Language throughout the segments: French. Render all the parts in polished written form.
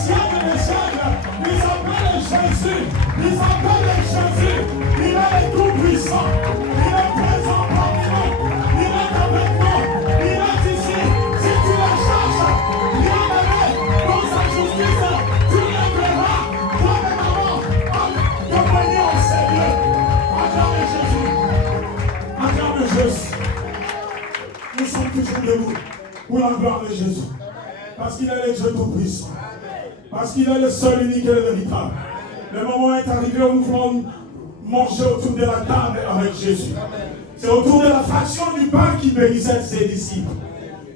siècles des siècles, ils appellent Jésus. Ils appellent Jésus. Il est tout-puissant. Il est présent parmi nous. Il est avec nous. Il est ici. Si tu le cherches, bien-aimé, dans sa justice, tu le verras. Toi-même, bienvenue au Seigneur. Acclamez Jésus. Acclamez Jésus. Nous sommes toujours debout pour la gloire de Jésus. Parce qu'il est le Dieu tout-puissant. Parce qu'il est le seul, unique et le véritable. Le moment est arrivé où nous voulons manger autour de la table avec Jésus. C'est autour de la fraction du pain qui bénissait ses disciples.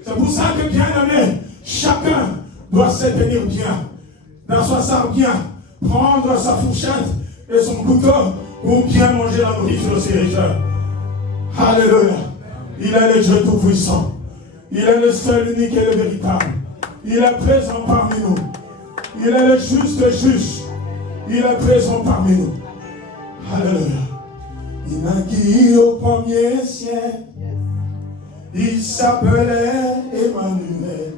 C'est pour ça que, bien aimé, chacun doit se tenir bien, s'asseoir bien, prendre sa fourchette et son couteau pour bien manger la nourriture de ses riches. Alléluia. Il est le Dieu tout-puissant. Il est le seul, unique et le véritable. Il est présent parmi nous. Il est le juste juge. Il est présent parmi nous. Alléluia. Il naquit au premier siècle. Il s'appelait Emmanuel.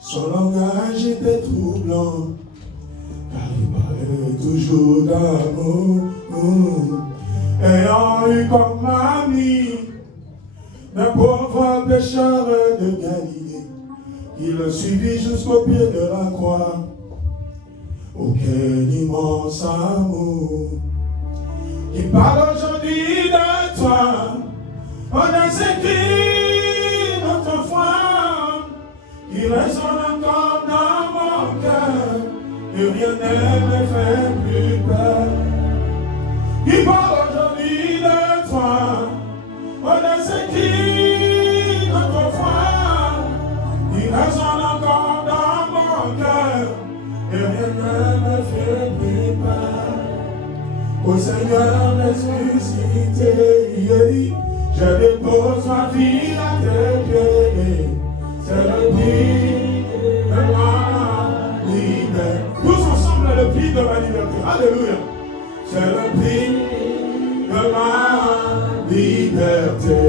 Son langage était troublant, car il parlait toujours d'amour. Ayant eu comme ami un pauvre pécheur de Galilée, il le suivit jusqu'au pied de la croix. Oh, quel immense amour qui parle aujourd'hui de toi. On a écrit notre foi qui résonne encore dans mon cœur, et rien ne me fait plus peur. Qui parle aujourd'hui de toi. On a écrit notre foi qui résonne encore dans mon cœur, et rien ne me fait plus peur. Au Seigneur ressuscité, je dépose ma vie à tes pieds. C'est le prix de ma liberté. Tous ensemble, le prix de ma liberté. Alléluia. C'est le prix de ma liberté.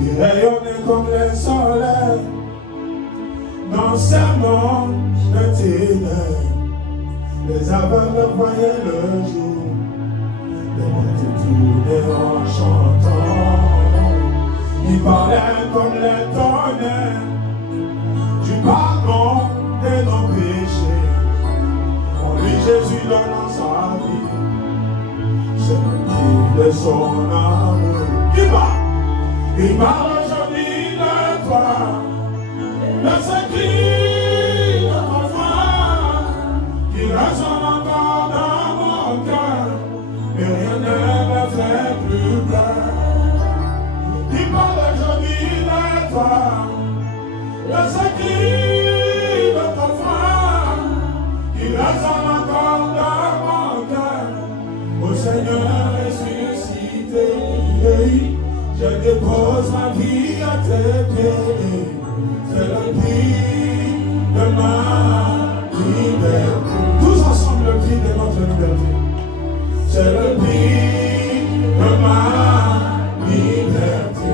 Il rayonnait comme le soleil dans ce monde de ténèbres. Les aveugles voyaient le jour, les multitudes tournaient en chantant. Il parlait comme le tonnerre du pardon de nos péchés. En lui Jésus donnant sa vie, c'est le prix de son amour. Il parle aujourd'hui de toi, de ce cri de ton foi qui résonne encore dans mon cœur, et rien ne me fait plus peur. Il parle aujourd'hui de toi, de ce cri de ton foi qui résonne encore dans mon cœur. Au Seigneur ressuscité, je dépose ma vie à tes pieds. C'est le prix de ma liberté. Tous ensemble, le prix de notre liberté. C'est le prix de ma liberté.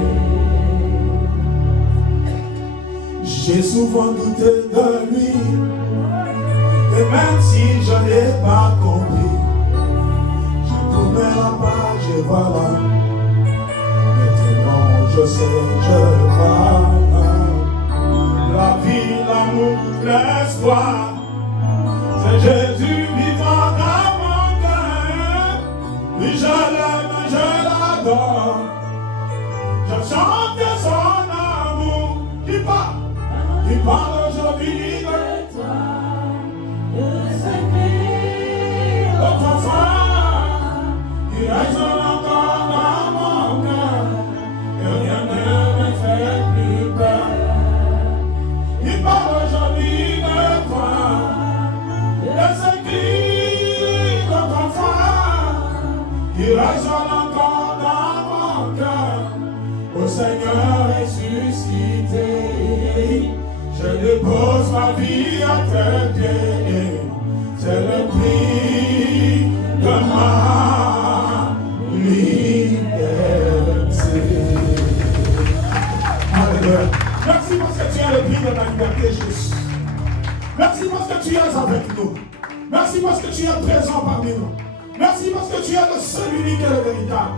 J'ai souvent douté de lui, et même si je n'ai pas compris, je tournais la page et voilà. Je sais, je crois, la vie, l'amour, l'espoir, c'est Jésus vivant dans mon cœur. Oui, je l'aime, je l'adore, je chante son amour qui parle aujourd'hui de toi, de ce cri, notre foi, qui résonne encore dans mon cœur. Rien ne me fait plus peur. Il parle aujourd'hui de toi, de ce cri de ton foi qui résonne encore dans mon cœur. Au Seigneur ressuscité, je dépose ma vie à tes pieds. C'est le prix de ma liberté. Merci parce que tu es le prie de ta liberté, Jésus. Merci parce que tu es avec nous. Merci parce que tu es présent parmi nous. Merci parce que tu es le seul, unique et le véritable.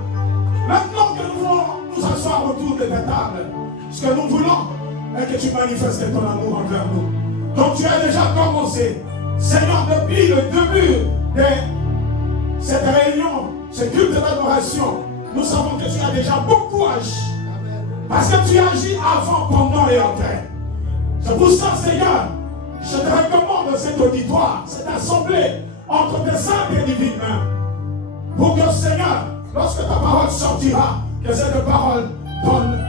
Maintenant que nous voulons nous asseoir autour de ta table, ce que nous voulons est que tu manifestes ton amour envers nous. Donc tu as déjà commencé. Seigneur, depuis le début de cette réunion, ce culte d'adoration, nous savons que tu as déjà beaucoup agi. Parce que tu agis avant, pendant et après. C'est pour ça, Seigneur, je te recommande cet auditoire, cette assemblée entre tes saintes et divines mains. Pour que, Seigneur, lorsque ta parole sortira, que cette parole donne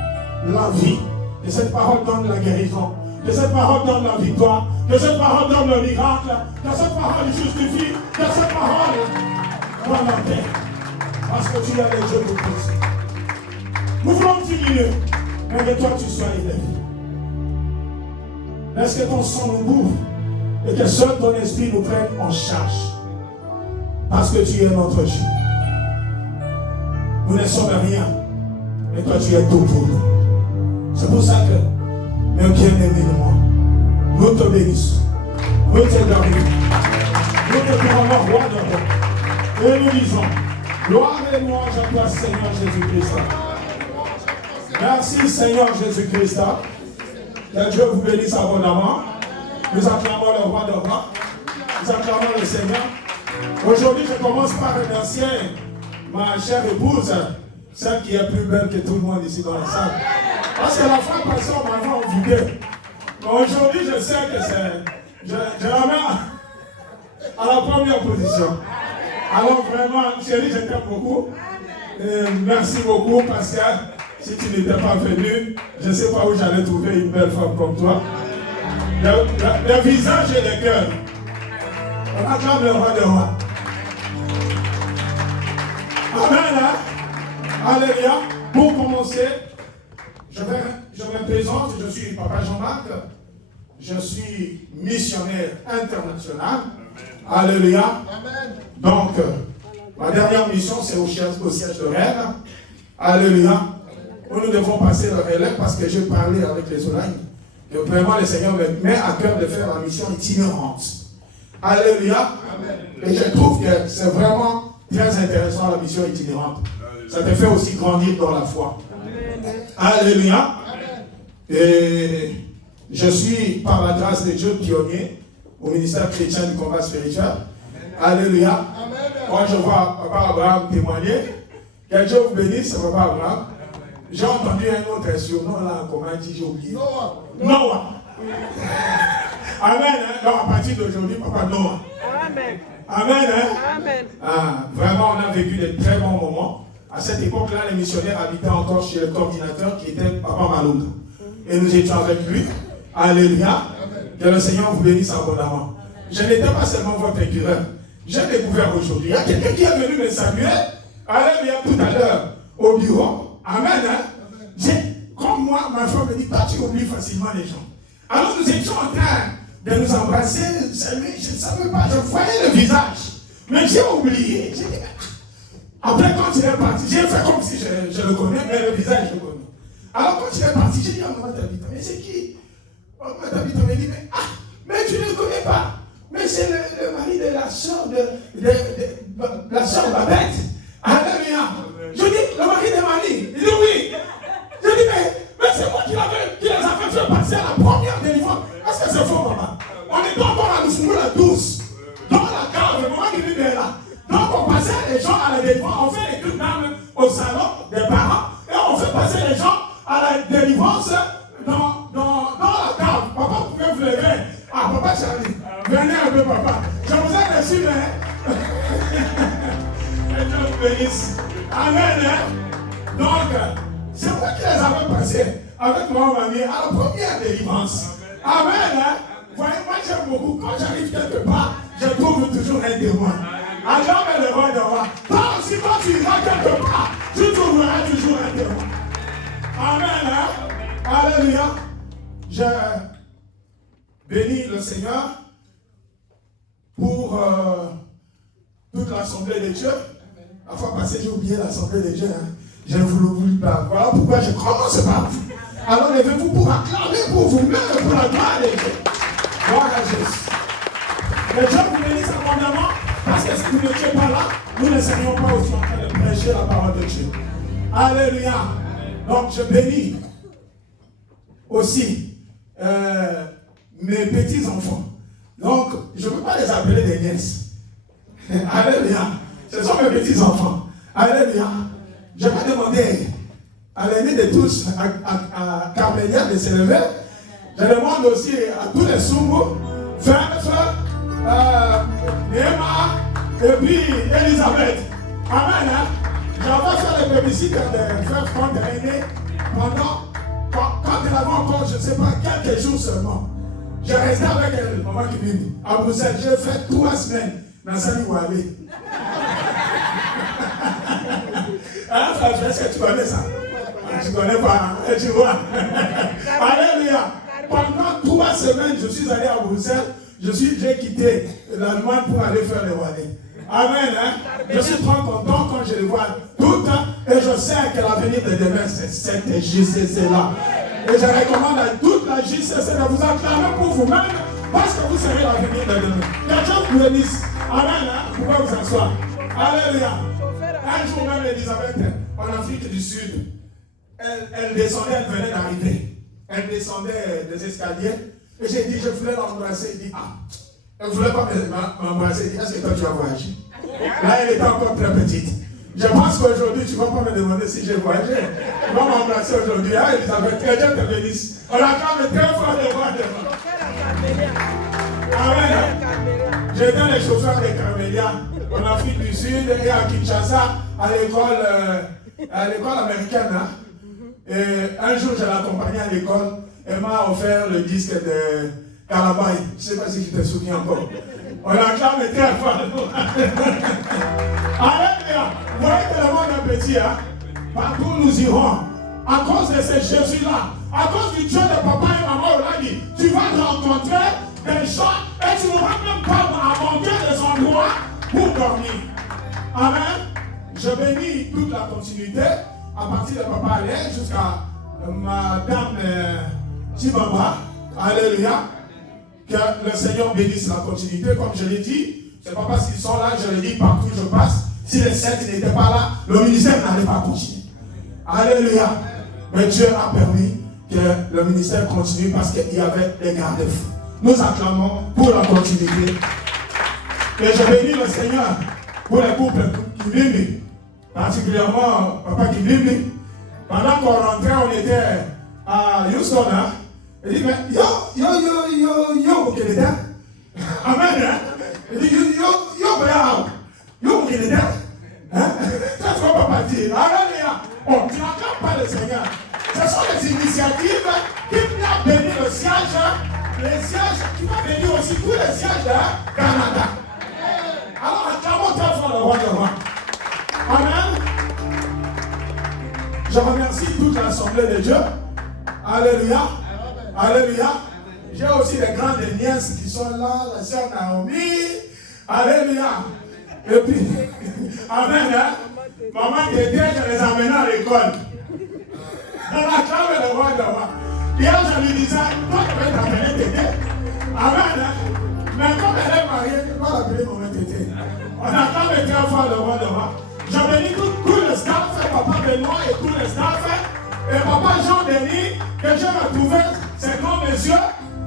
la vie, que cette parole donne la guérison, que cette parole donne la victoire, que cette parole donne le miracle, que cette parole justifie, que cette parole donne la paix. Parce que tu as les yeux de Christ. Nous voulons diminuer, mais que toi tu sois élevé. Laisse que ton sang nous couvre et que seul ton esprit nous prenne en charge. Parce que tu es notre Dieu. Nous ne sommes rien, mais toi tu es tout pour nous. C'est pour ça que, mes bien-aimés de moi, nous te bénissons, nous te glorifions, nous te courons roi de rois. Et nous disons, gloire et louange à toi, Seigneur Jésus-Christ. Merci, Seigneur Jésus-Christ. Que Dieu vous bénisse abondamment. Nous acclamons le roi de rois. Nous acclamons le Seigneur. Aujourd'hui, je commence par remercier ma chère épouse, celle qui est plus belle que tout le monde ici dans la salle. Parce que la fois passée, on m'avait envoûté. Aujourd'hui, je sais que c'est... Je la mets à la première position. Alors vraiment, chérie, je t'aime beaucoup. Et merci beaucoup parce que si tu n'étais pas venu, je ne sais pas où j'allais trouver une belle femme comme toi. Le visage et le cœur. On acclame le roi de rois. Amen. Hein? Alléluia. Pour commencer, je me présente. Je suis Papa Jean-Marc. Je suis missionnaire international. Alléluia. Amen. Donc, ma dernière mission, c'est au siège de Rennes. Alléluia. Où nous devons passer le relais parce que j'ai parlé avec les oreilles. Et vraiment, le Seigneur me met à cœur de faire la mission itinérante. Alléluia. Amen. Et je trouve que c'est vraiment très intéressant la mission itinérante. Ça te fait aussi grandir dans la foi. Amen. Alléluia. Amen. Et je suis, par la grâce de Dieu, pionnier au ministère chrétien du combat spirituel. Amen. Alléluia. Amen. Moi, je vois Papa Abraham témoigner. Que Dieu vous bénisse, Papa Abraham. J'ai entendu un autre surnom là, comment dit, j'ai oublié. Noah. Amen. Hein? Donc, à partir d'aujourd'hui, Papa Noah. Amen. Amen. Hein? Amen. Ah, vraiment, on a vécu de très bons moments. À cette époque-là, les missionnaires habitaient encore chez le coordinateur qui était Papa Malouk. Et nous étions avec lui. Alléluia. Amen. Que le Seigneur vous bénisse abondamment. Je n'étais pas seulement votre écureur. J'ai découvert aujourd'hui. Il y a quelqu'un qui est venu me saluer. Alléluia, tout à l'heure, au bureau. Amen. Hein? Comme moi, ma femme me dit, toi tu oublies facilement les gens. Alors nous étions en train de nous embrasser, de saluer. Je ne savais pas, je voyais le visage. Mais j'ai oublié. J'ai dit, après quand il est parti, j'ai fait comme si je le connais, mais le visage je le connais. Alors quand il est parti, j'ai dit à maman Tabitha, mais c'est qui? Maman Tabitha me dit, mais tu ne le connais pas. Mais c'est le mari de la soeur de la soeur Babette. Alléluia. Je dis, le mari de Mani. Il dit oui. Je dis, mais c'est moi qui les avais fait passer à la première délivrance. Est-ce que c'est faux, maman? On est encore à nous la douce. Dans la cave, le moment qui est là. Donc on passait les gens à la délivrance. On fait les cultes d'âme au salon des parents. Et on fait passer les gens à la délivrance dans la cave. Papa pouvait vous lever. Ah, Papa Charlie, venez un peu, papa. Je vous ai reçu, mais... Que Dieu vous bénisse. Amen. Hein? Donc, c'est moi qui les avais passés avec moi, mamie, à la première délivrance. Amen. Hein? Voyez, moi j'aime beaucoup. Quand j'arrive quelque part, je trouve toujours un témoin. Alors, le roi de roi. Toi aussi, quand tu iras quelque part, tu trouveras toujours un témoin. Amen. Hein? Alléluia. Je bénis le Seigneur pour toute l'assemblée de Dieu. La fois passée, j'ai oublié l'assemblée de Dieu. Hein. Je ne vous l'oublie pas. Voilà pourquoi je commence par vous. Alors levez-vous pour acclamer pour vous-même et pour la gloire de Dieu. Gloire à Jésus. Que Dieu vous bénisse abondamment, parce que si vous n'étiez pas là, nous ne serions pas aussi en train de prêcher la parole de Dieu. Alléluia. Donc je bénis aussi mes petits-enfants. Donc, je ne veux pas les appeler des nièces. Alléluia. Ce sont mes petits-enfants. Alléluia. Je vais demander à l'aîné de tous, à Carmélia de s'élever. Je demande aussi à tous les Soumou, Veuve, Néma, et puis Elisabeth. Amen. Hein? J'avais fait le publicité de Veuve contre l'aîné pendant, quand elle avait encore, je ne sais pas, quelques jours seulement. J'ai resté avec elle, maman qui vit à Bruxelles. J'ai fait 3 semaines dans Sani Wale. Hein, est-ce que tu connais ça? Tu ne connais pas, tu vois. Alléluia. Pendant 3 semaines, je suis allé à Bruxelles. J'ai quitté l'Allemagne pour aller faire le Wale. Amen. Hein? Je suis trop content quand je les vois toutes. Et je sais que l'avenir de demain, c'est cette JCC-là. Et je recommande à toute la JCC de vous acclamer pour vous-même, parce que vous serez l'avenir de demain. Que Dieu vous bénisse. Amen. Hein? Vous pouvez vous asseoir. Alléluia. Un jour même, Elisabeth, en Afrique du Sud, elle descendait, elle venait d'arriver. Elle descendait des escaliers. Et j'ai dit, je voulais l'embrasser. Il dit, ah, elle ne voulait pas m'embrasser. Il dit, est-ce que toi tu as voyagé? Là, elle était encore très petite. Je pense qu'aujourd'hui, tu ne vas pas me demander si j'ai voyagé. Tu vas m'embrasser aujourd'hui. Ah, Elisabeth, que Dieu te bénisse. On acclame très fort de moi devant. Amen. J'étais le chauffeur de Carmélia en Afrique du Sud et à Kinshasa, à l'école américaine. Hein? Et un jour, je l'accompagnais à l'école. Elle m'a offert le disque de Calabaye. Je ne sais pas si tu te souviens encore. On acclame très fort. Alléluia. Vous voyez que le monde est petit, hein? Partout où nous irons, à cause de ce Jésus-là, à cause du Dieu de papa et maman, on l'a dit, tu vas rencontrer des gens et tu ne vas même pas manquer des endroits pour dormir. Amen. Je bénis toute la continuité, à partir de papa Alain jusqu'à madame Chibamba. Alléluia. Que le Seigneur bénisse la continuité, comme je l'ai dit. C'est pas parce qu'ils sont là, je le dis partout où je passe. Si les 7 n'étaient pas là, le ministère n'allait pas continuer. Alléluia. Mais Dieu a permis que le ministère continue parce qu'il y avait des garde-fous. Nous acclamons pour la continuité. Et je bénis le Seigneur pour les couples qui vivent, particulièrement papa qui vit. Pendant qu'on rentrait, on était à Houston. Hein? Il dit, mais yo, Canada. Amen. Hein? Il dit, yo, Canada. Hein? Ça ne va pas partir. Alléluia. On ne n'acclame pas le Seigneur. Ce sont les initiatives qui viennent bénir le siège, les sièges qui vont bénir aussi tous les sièges de Canada. Alors, acclamons très fort le roi de roi. Amen. Je remercie toute l'assemblée de Dieu. Alléluia. Alléluia. J'ai aussi des grandes nièces qui sont là, la sœur Naomi. Alléluia. Et puis, amen. Hein? Maman qui était, je les amenais à l'école. Dans la clave de roi de roi. Hier, je lui disais, toi, tu vas t'appeler Tété. Amen. Hein? Mais comme elle est mariée, tu vas l'appeler maman Tété. On acclame très fort le roi de roi. Je bénis tous les staff, papa Benoît et tous les staff. Et papa Jean-Denis, que Dieu m'a trouvé, c'est grand monsieur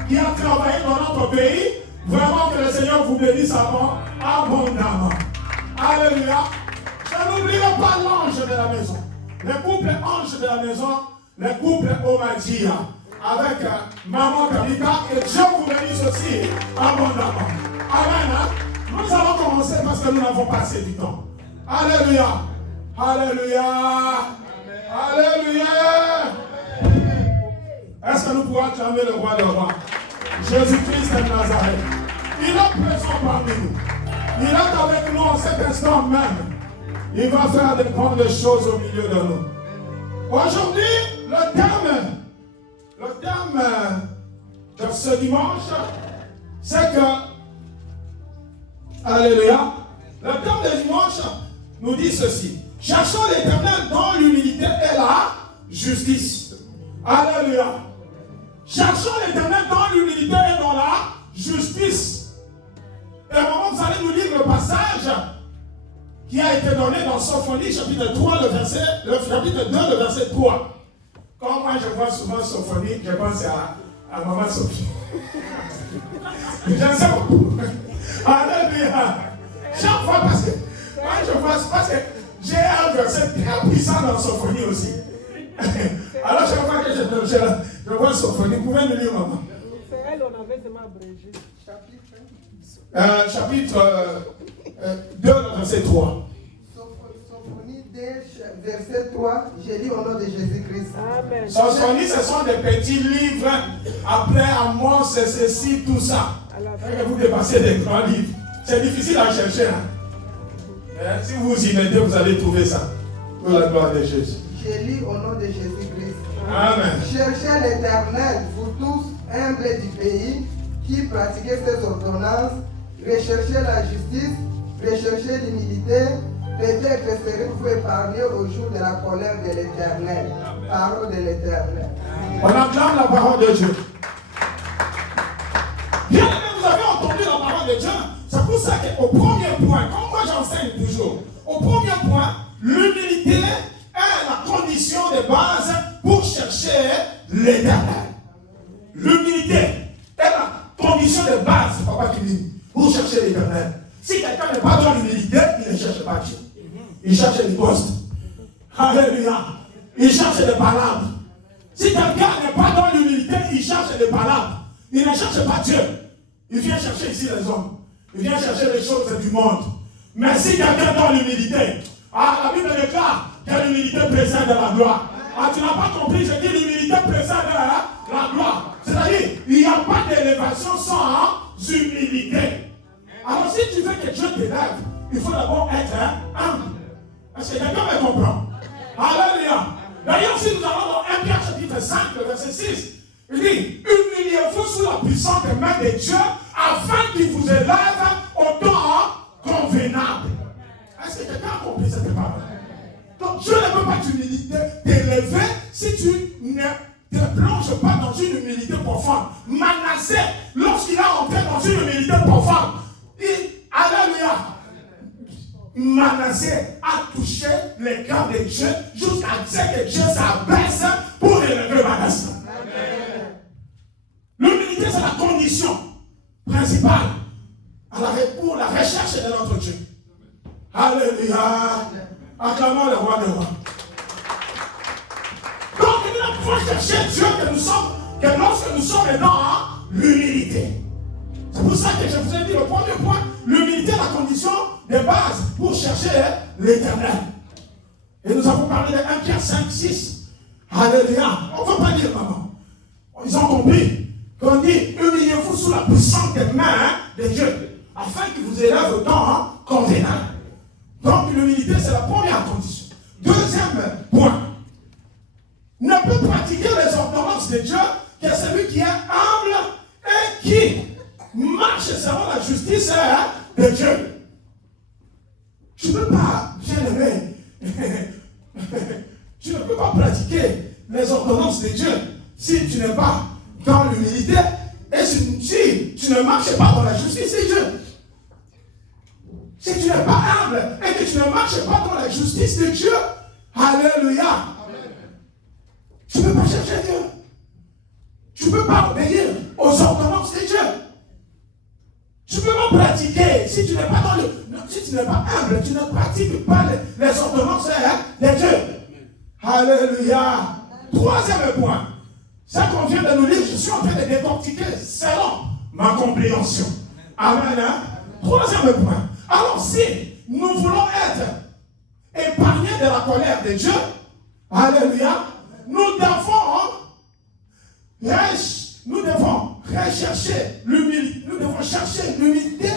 qui a travaillé dans notre pays. Vraiment que le Seigneur vous bénisse abondamment. Alléluia. Je n'oublierai pas l'ange de la maison. Les couples anges de la maison, les couples Omadia. Avec maman Tabitha. Et Dieu vous bénisse aussi abondamment. Amen. Hein? Nous allons commencer parce que nous n'avons pas assez du temps. Alléluia. Alléluia. Alléluia. Est-ce que nous pouvons acclamer le roi des rois? Jésus-Christ de Nazareth. Il est présent parmi nous. Il est avec nous en cet instant même. Il va faire de grandes choses au milieu de nous. Aujourd'hui, le thème de ce dimanche, c'est que, alléluia, le thème de dimanche nous dit ceci. Cherchons l'Éternel dans l'humilité et la justice. Alléluia. Cherchons l'Éternel dans l'humilité et dans la justice. Et à un moment, vous allez nous lire le passage qui a été donné dans Sophonie, chapitre 3, le chapitre 2, le verset 3. Quand moi je vois souvent Sophonie, je pense à maman Sophie. Je ne sais pas. Alléluia. Chaque fois, parce que moi je vois, parce que j'ai un verset très puissant dans Sophonie aussi. Alors chaque fois que je vois Sophonie, vous pouvez me lire, maman. C'est elle, on avait seulement abrégé. Chapitre 2, verset 3. Sophonie 2, verset 3, j'ai lu au nom de Jésus-Christ. Amen. Sophonie, ce sont des petits livres. Après Amos, c'est ceci, tout ça. Et vous dépassez des grands livres. C'est difficile à chercher. Hein? Si vous y mettez, vous allez trouver ça. Pour la gloire de Jésus. J'ai lu au nom de Jésus-Christ. Amen. Cherchez l'Éternel, vous tous, humbles du pays, qui pratiquez ces ordonnances. Recherchez la justice, recherchez l'humilité. Peut-être serez-vous épargnés au jour de la colère de l'Éternel. Parole de l'Éternel. On acclame la parole de Dieu. Bien aimé, vous avez entendu la parole de Dieu. C'est pour ça qu'au premier point, comme moi j'enseigne toujours, au premier point, l'humilité est la condition de base pour chercher l'Éternel. L'humilité est la condition de base, papa qui dit, pour chercher l'Éternel. Si quelqu'un n'est pas dans l'humilité, il ne cherche pas Dieu. Il cherche des postes. Alléluia. Il cherche des palabres. Si quelqu'un n'est pas dans l'humilité, il cherche des palabres. Il ne cherche pas Dieu. Il vient chercher ici les hommes. Il vient chercher les choses du monde. Mais si quelqu'un est dans l'humilité, la Bible déclare que l'humilité précède la gloire. Tu n'as pas compris, je dis l'humilité précède la gloire. C'est-à-dire, il n'y a pas d'élévation sans humilité. Alors si tu veux que Dieu t'élève, il faut d'abord être humble. Est-ce que quelqu'un me comprend? Alléluia. D'ailleurs, si nous allons dans 1 Pierre chapitre 5, le verset 6, il dit, humiliez-vous sous la puissante main de Dieu afin qu'il vous élève au temps convenable. Est-ce que quelqu'un a compris cette parole? Donc Dieu ne peut pas t'élever si tu ne te plonges pas dans une humilité profonde. Manassé, lorsqu'il a entré dans une humilité profonde, alléluia, Manassé a touché le cœur de Dieu jusqu'à dire que Dieu s'abaisse pour élever Manassé. L'humilité, c'est la condition principale pour la recherche de notre Dieu. Alléluia. Acclamons le roi des rois. Donc, nous ne pouvons chercher Dieu que lorsque nous sommes dans l'humilité. C'est pour ça que je vous ai dit le premier point, l'humilité est la condition de base pour chercher l'Éternel. Et nous avons parlé de 1 Pierre 5, 6. Alléluia. On ne va pas dire, maman. Ils ont compris qu'on dit, humiliez-vous sous la puissante main de Dieu, afin qu'il vous élève au temps convenable. Donc l'humilité, c'est la première condition. Deuxième point, ne peut pratiquer les ordonnances de Dieu que celui qui est humble et qui marche selon la justice de Dieu. Tu ne peux pas, bien-aimé, tu ne peux pas pratiquer les ordonnances de Dieu si tu n'es pas dans l'humilité et si tu ne marches pas dans la justice de Dieu. Si tu n'es pas humble et que tu ne marches pas dans la justice de Dieu, alléluia, tu ne peux pas chercher Dieu. Tu ne peux pas obéir aux ordonnances de Dieu. Tu ne peux pas pratiquer si tu n'es pas dans si tu n'es pas humble, tu ne pratiques pas les ordonnances de Dieu. Alléluia. Troisième point. Ça qu'on vient de nous lire, je suis en train de décortiquer selon ma compréhension. Amen. Hein? Troisième point. Alors si nous voulons être épargnés de la colère de Dieu, alléluia, nous devons rechercher l'humilité, nous devons chercher l'humilité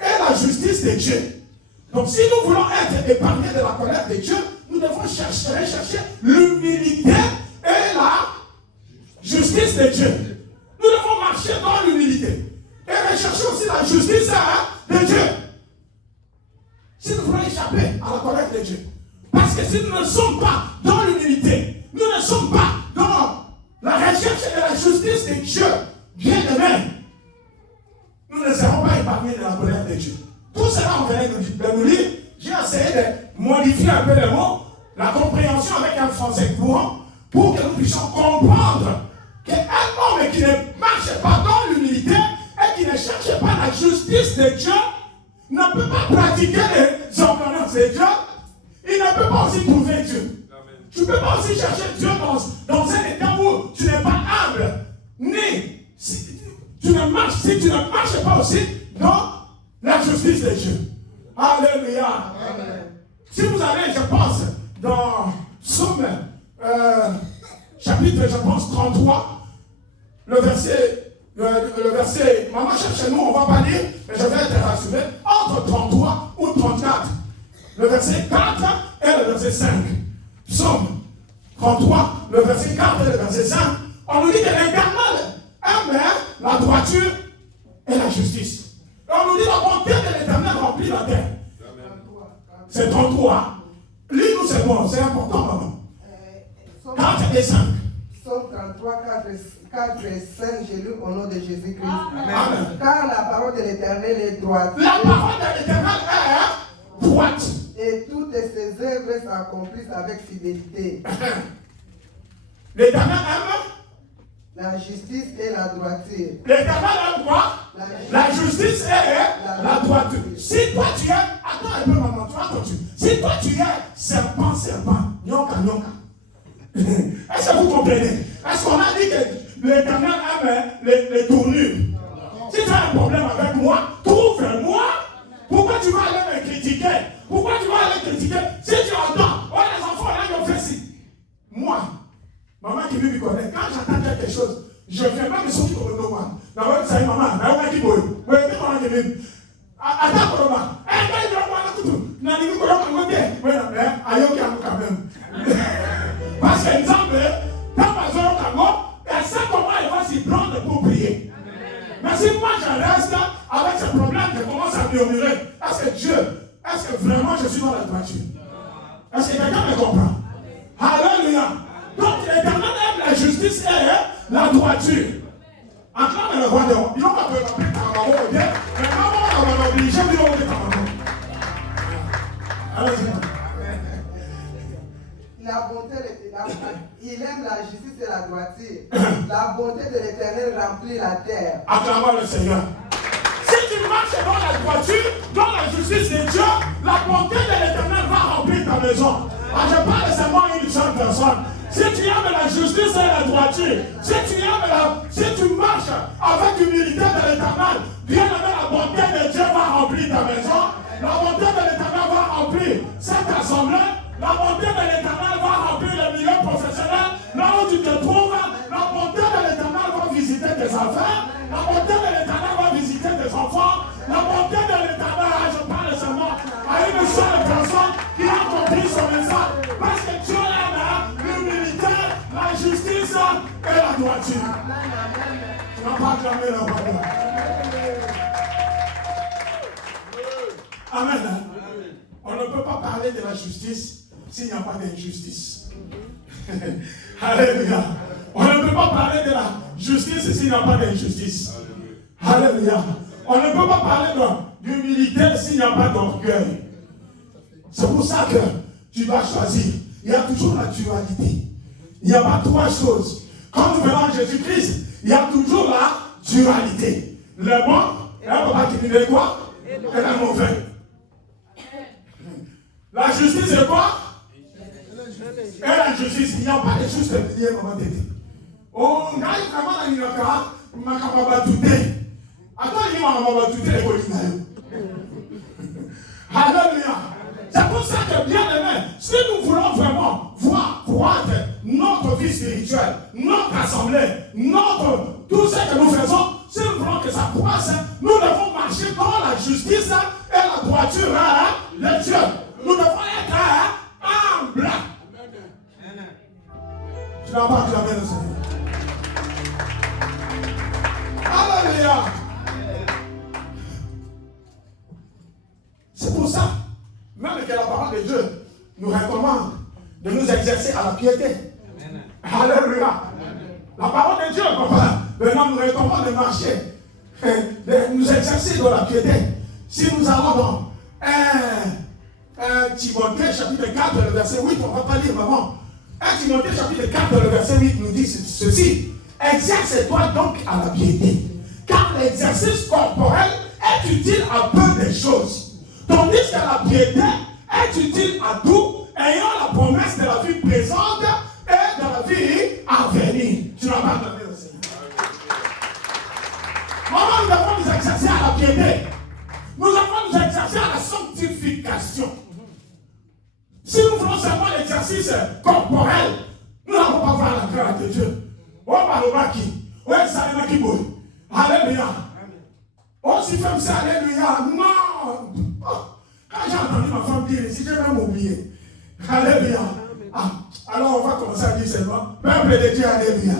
et la justice de Dieu. Donc si nous voulons être épargnés de la colère de Dieu, nous devons rechercher l'humilité et la justice de Dieu. Nous devons marcher dans l'humilité et rechercher aussi la justice de Dieu. Si nous voulons échapper à la colère de Dieu. Parce que si nous ne sommes pas dans l'humilité, nous ne sommes pas dans chercher de la justice de Dieu, bien aimé, nous ne serons pas épargnés de la colère de Dieu. Tout cela, on venait de nous lire. J'ai essayé de modifier un peu les mots, la compréhension avec un français courant, pour que nous puissions comprendre qu'un homme qui ne marche pas dans l'humilité et qui ne cherche pas la justice de Dieu ne peut pas pratiquer les ordonnances de Dieu. Il ne peut pas aussi trouver Dieu. Amen. Tu ne peux pas aussi chercher Dieu dans un état où tu n'es pas humble, ni si tu ne marches pas aussi dans la justice de Dieu. Alléluia. Amen. Si vous allez, je pense, dans Somme, chapitre, je pense, 33, le verset, maman cherche nous, on ne va pas lire, mais je vais être rassuré, entre 33 ou 34, le verset 4 et le verset 5. Psaume 33, le verset 4 et le verset 5, on nous dit que l'Éternel aime la droiture et la justice. Et on nous dit la bonté de l'Éternel remplit la terre. C'est 33. Lis-nous, c'est bon, c'est important, maman. 4 et 5. Psaume 33, 4 et 5, j'ai lu au nom de Jésus-Christ. Amen. Car la parole de l'Éternel est droite. La parole de l'Éternel est droite. Et toutes ses œuvres s'accomplissent avec fidélité. L'Éternel aime la justice et la droiture. L'Éternel aime quoi? La justice et la droiture. Si toi tu es, attends un peu maman, tu vas continuer. Si toi tu es serpent, nyonka. Est-ce que vous comprenez? Est-ce qu'on a dit que l'Éternel aime les tournures? Si tu as un problème avec moi, trouve-moi. Pourquoi tu vas aller me critiquer? Pourquoi tu vas aller critiquer? Si tu entends, oh les enfants là ils ont fait ci. Moi, maman qui me connaît, quand j'entends quelque chose, je ne viens pas me sortir comme un homme. D'abord, ça y est maman, mais qui boit? Oui, c'est maman qui me dit. Attends, maman. Eh, quand même. Parce que exemple, quand Mazoro Kango, elle sait comment elle va s'y prendre pour prier. Mais si moi je reste avec ce problème, je commence à murmurer. Est-ce que vraiment je suis dans la droiture? Est-ce que quelqu'un me comprend? Alléluia. Donc l'Éternel aime la justice et la droiture. Acclame le roi des rois. Ils n'ont pas pu l'appeler ta maman au bien, mais maman on va obligé de lui appeler ta maman. Allez-y. La bonté, il aime la justice et la droiture. La bonté de l'Éternel remplit la terre. Acclamons le Seigneur. Si tu marches dans la droiture, dans la justice de Dieu, la bonté de l'Éternel va remplir ta maison. Je parle seulement à une seule personne. Si tu aimes la justice et la droiture, si tu marches avec humilité de l'Éternel, bien aimé, la bonté de Dieu va remplir ta maison. La bonté de l'Éternel va remplir cette assemblée. La bonté de l'Éternel va remplir le milieu professionnel. Là où tu te trouves, la bonté de l'Éternel va visiter tes affaires. La bonté de l'Éternel va visiter tes enfants. La bonté de l'Éternel, je parle seulement à une seule personne qui a compris son message. Parce que Dieu aime l'humilité, la justice et la droiture. Tu n'as pas acclamé le roi. Amen. On ne peut pas parler de la justice s'il n'y a pas d'injustice. Alléluia. On ne peut pas parler de la justice s'il n'y a pas d'injustice. Alléluia. On ne peut pas parler d'humilité s'il n'y a pas d'orgueil. C'est pour ça que tu dois choisir. Il y a toujours la dualité. Il n'y a pas trois choses. Quand nous venons à Jésus-Christ, il y a toujours la dualité. Le bon, et un papa qui nous dit quoi? Et le mauvais. La justice c'est quoi? Et la justice, il n'y a pas de juste milieu moment d'été. On arrive vraiment dans une cas, on va douter. Attends, il va douter les colines. Alléluia. C'est pour ça que, bien aimé, si nous voulons vraiment voir croître notre vie spirituelle, notre assemblée, tout ce que nous faisons, si nous voulons que ça croisse, nous devons marcher dans la justice et la droiture de Dieu. Nous devons être humbles. Tu n'as pas acclamé le Seigneur. Alléluia. C'est pour ça, même que la parole de Dieu nous recommande de nous exercer à la piété. Alléluia. La parole de Dieu le papa, maintenant nous retombons de marcher, de nous exercer dans la piété. Si nous allons dans 1 Timothée chapitre 4, le verset 8, on ne va pas lire maman. 1 Timothée chapitre 4, le verset 8 nous dit ceci. Exerce-toi donc à la piété, car l'exercice corporel est utile à peu de choses, tandis que la piété est utile à tout, ayant la promesse de la vie présente et de la vie à venir. Tu n'as pas entendu le Seigneur. Maman, nous devons nous exercer à la piété. Nous devons nous exercer à la sanctification. Si nous faisons seulement l'exercice corporel, nous n'allons pas voir la grâce de Dieu. Oh, Malobaki. Oh, Salimaki Boy. Alléluia. Oh, si femme ça, alléluia. Non. Oh, quand j'ai entendu ma femme dire ici, j'ai même oublié. Alléluia. Ah, alors on va commencer à dire seulement peuple de Dieu, alléluia.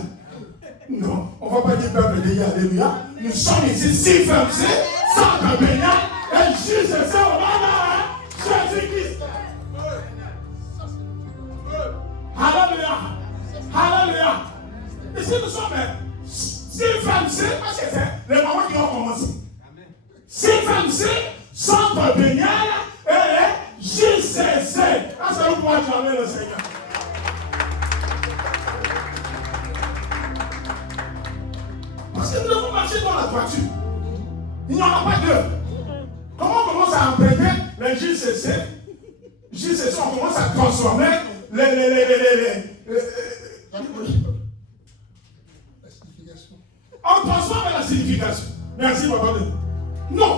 Non, on ne va pas dire peuple de Dieu, alléluia. Nous sommes ici, si femmes, sans baignade, et juste ça, on va Jésus-Christ. Alléluia. Alléluia. Ici nous sommes si femmes, parce que c'est les mamans qui ont commencé. Si femmes, centre baignade et JCC. Ah, c'est où moi j'en ai le Seigneur. Parce que nous devons marcher dans la droiture. Il n'y en a pas deux. Comment on commence à emprunter les JCC? JCC, on commence à transformer on transforme la signification. Merci, papa. Non.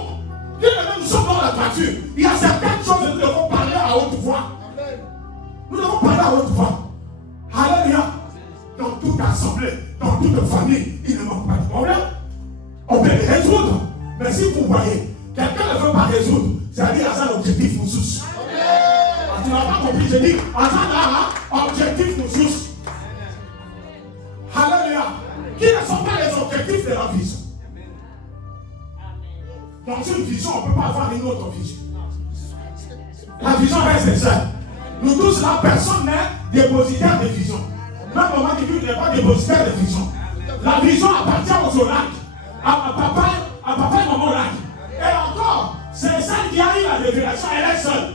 Nous sommes dans la droiture. Il y a certaines choses que nous devons parler à haute voix. Nous devons parler à haute voix. Alléluia. Dans toute assemblée, dans toute famille, il ne manque pas de problème. On peut les résoudre. Mais si vous voyez, quelqu'un ne veut pas résoudre, c'est-à-dire à ça l'objectif nous soucie. Tu n'as pas compris, je dis, à ça là, objectif nous soucie. Alléluia. Qui ne sont pas les objectifs de la vision. Dans une vision, on ne peut pas avoir une autre vision. La vision reste seule. Nous tous là, personne n'est dépositaire de vision. Même maman qui dit n'est pas dépositaire de vision. La vision appartient aux orages. À papa et maman orages. Et encore, c'est celle qui a eu la révélation, elle est seule.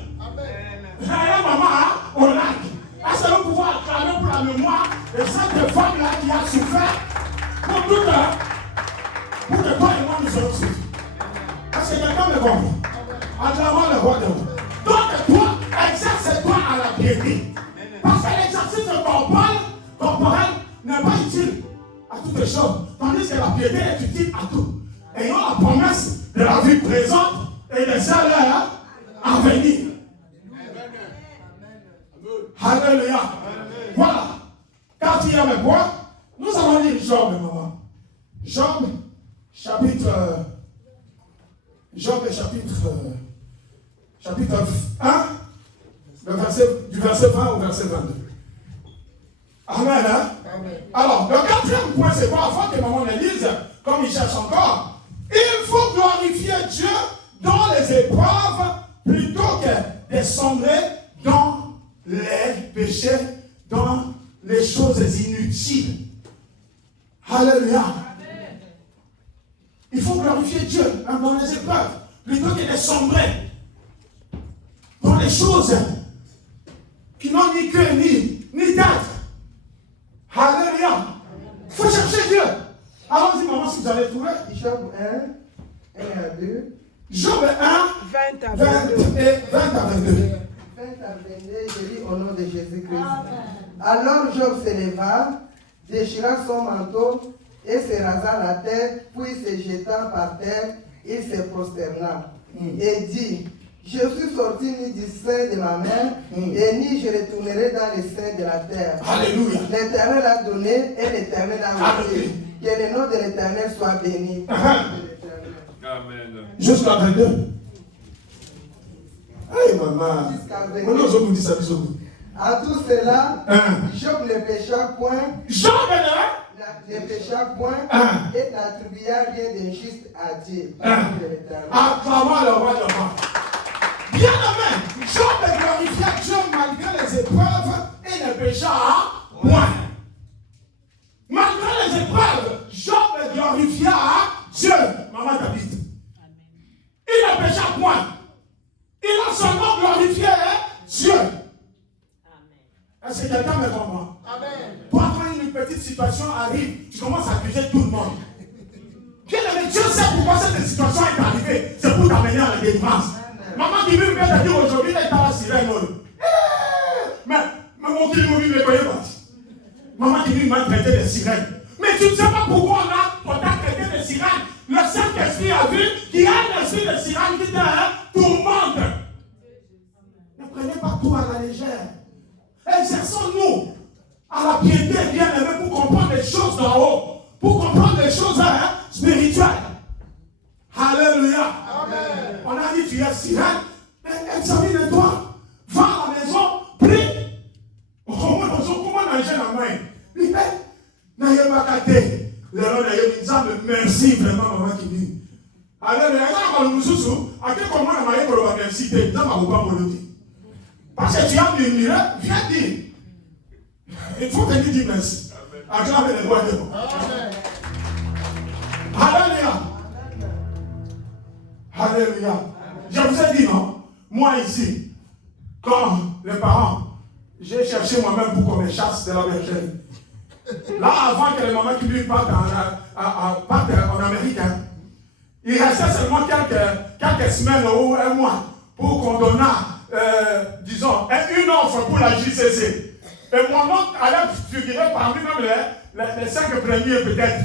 Elle est maman orages. Est-ce que nous pouvons acclamer pour la mémoire de cette femme-là qui a souffert pour tout pour que toi et moi nous sommes souffert. Est-ce que quelqu'un me comprend? Acclamons le roi de vous. Donc toi, exerce-toi à la piété. Parce que l'exercice corporel n'est pas utile à toutes les choses. Tandis que la piété est utile à tout. Ayant la promesse de la vie présente et de celle à venir. Alléluia. Voilà. Quatrième point, nous allons lire Job, maman. Job, chapitre 1, du verset 20 au verset 22. Amen, hein? Amen. Alors, le quatrième point, c'est quoi? Avant que maman le lise, comme il cherche encore, il faut glorifier Dieu dans les épreuves plutôt que de sombrer dans les péchés, dans les choses inutiles. Alléluia. Amen. Il faut glorifier Dieu dans les épreuves plutôt que de sombrer dans les choses qui n'ont ni queue ni tête. Alléluia. Il faut chercher Dieu. Allons-y, maman, si vous allez trouver. Job 1 à 2. Job 1, 20 à 22. 20 à 22, je lis au nom de Jésus-Christ. Alors Job se leva, déchira son manteau et se rasa la tête, puis se jetant par terre, il se prosterna et dit, je suis sorti ni du sein de ma mère, et ni je retournerai dans le sein de la terre. Alléluia. L'Éternel a donné et l'Éternel a ôté. Que le nom de l'Éternel soit béni. Amen. Jusqu'à 22. Aïe, maman. À tout cela, Job ne pécha point. Job ne pécha point et n'attribua rien d'injuste à Dieu. Acclamons le roi de roi. Bien amen. Job glorifia Dieu malgré les épreuves et ne pécha point. Malgré les épreuves, glorifia Dieu. Maman David. Il ne pécha point. Il a seulement glorifié Dieu. Est-ce que quelqu'un me comprend? Amen. Toi, quand une petite situation arrive, tu commences à accuser tout le monde. Bien aimé, Dieu sait pourquoi cette situation est arrivée. C'est pour t'amener à la délivrance. Maman qui vient te dire aujourd'hui, elle est à la sirène. Mais mon qui ne me connaît pas. Maman qui m'a traité de sirène. Mais tu ne sais pas pourquoi on t'a traité de sirène. Le Saint-Esprit a vu qu'il y a un esprit de sirène qui te tourmente. Ne prenez pas tout à la légère. Exerçons-nous à la piété, bien aimé, pour comprendre les choses d'en haut. Pour comprendre les choses spirituelles. Alléluia. Amen. On a dit tu es sirène. Examine-toi. Va à la maison, prie. Comment nager la main? Il fait. N'ayez pas gâté. Merci vraiment, maman qui dit. Alléluia. Parce que tu as murmuré, viens dire. Il faut venir dire merci. Acclame les voix de Dieu. Alléluia. Alléluia. Je vous ai dit, non? Moi ici, quand les parents, j'ai cherché moi-même pour qu'on me chasse de la bergerie. Là, avant que les mamans qui lui partent en Amérique, il restait seulement quelques semaines ou un mois pour qu'on donnât, disons, une offre pour la JCC. Et mon oncle allait figurer parmi même les 5 premiers peut-être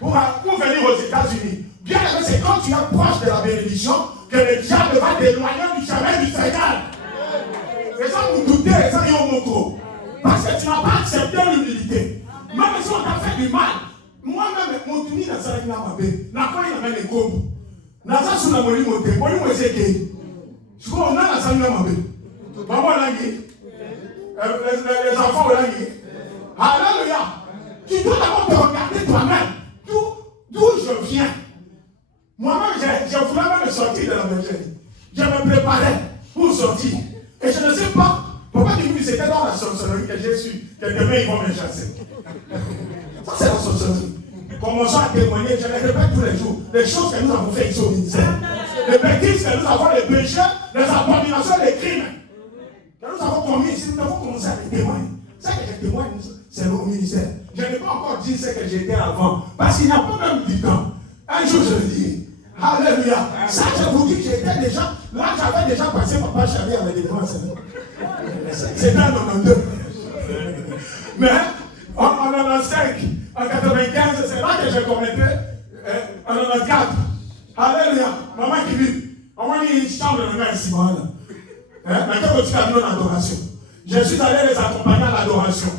pour venir aux États-Unis. Bien aimé, c'est quand tu es proche de la bénédiction que le diable va t'éloigner du chemin du Seigneur. Les gens vous doutez, les gens y ont mon gros. Parce que tu n'as pas accepté l'humilité. Même si on t'a fait du mal, moi-même, mon tuni n'a pas été mabé. N'a pas été mabé les combes. N'a pas sous la molie montée. Moi, je me sais je crois qu'on a la salle mabé. Maman l'a dit. Les enfants l'ont dit. Alléluia. Tu dois d'abord te regarder toi-même. D'où je viens. Moi-même, je voulais même sortir de la bergerie. Je me préparais pour sortir. Et je ne sais pas. Pourquoi tu me dis c'était dans la sorcellerie que j'ai su que demain ils vont me chasser. Ça, c'est la sorcellerie. Commençons à témoigner, je le répète tous les jours, les choses que nous avons faites ici au ministère. Les bêtises que nous avons, les péchés, les abominations, les crimes que nous avons commis ici, nous devons commencer à les témoigner. Ça que je témoigne, c'est au ministère. Je n'ai pas encore dit ce que j'étais avant, parce qu'il n'y a pas même du temps. Un jour, je le dis. Alléluia. Ça, je vous dis que j'étais déjà, là, j'avais déjà passé papa chéri avec des délivrance. C'était en 92. Mais en 95, en 95, c'est là que j'ai commetté en 94. Alléluia. Maman qui dit, on m'a dit une chambre de main ici, voilà. Mais quand tu as mis en adoration, je suis allé les accompagner à l'adoration.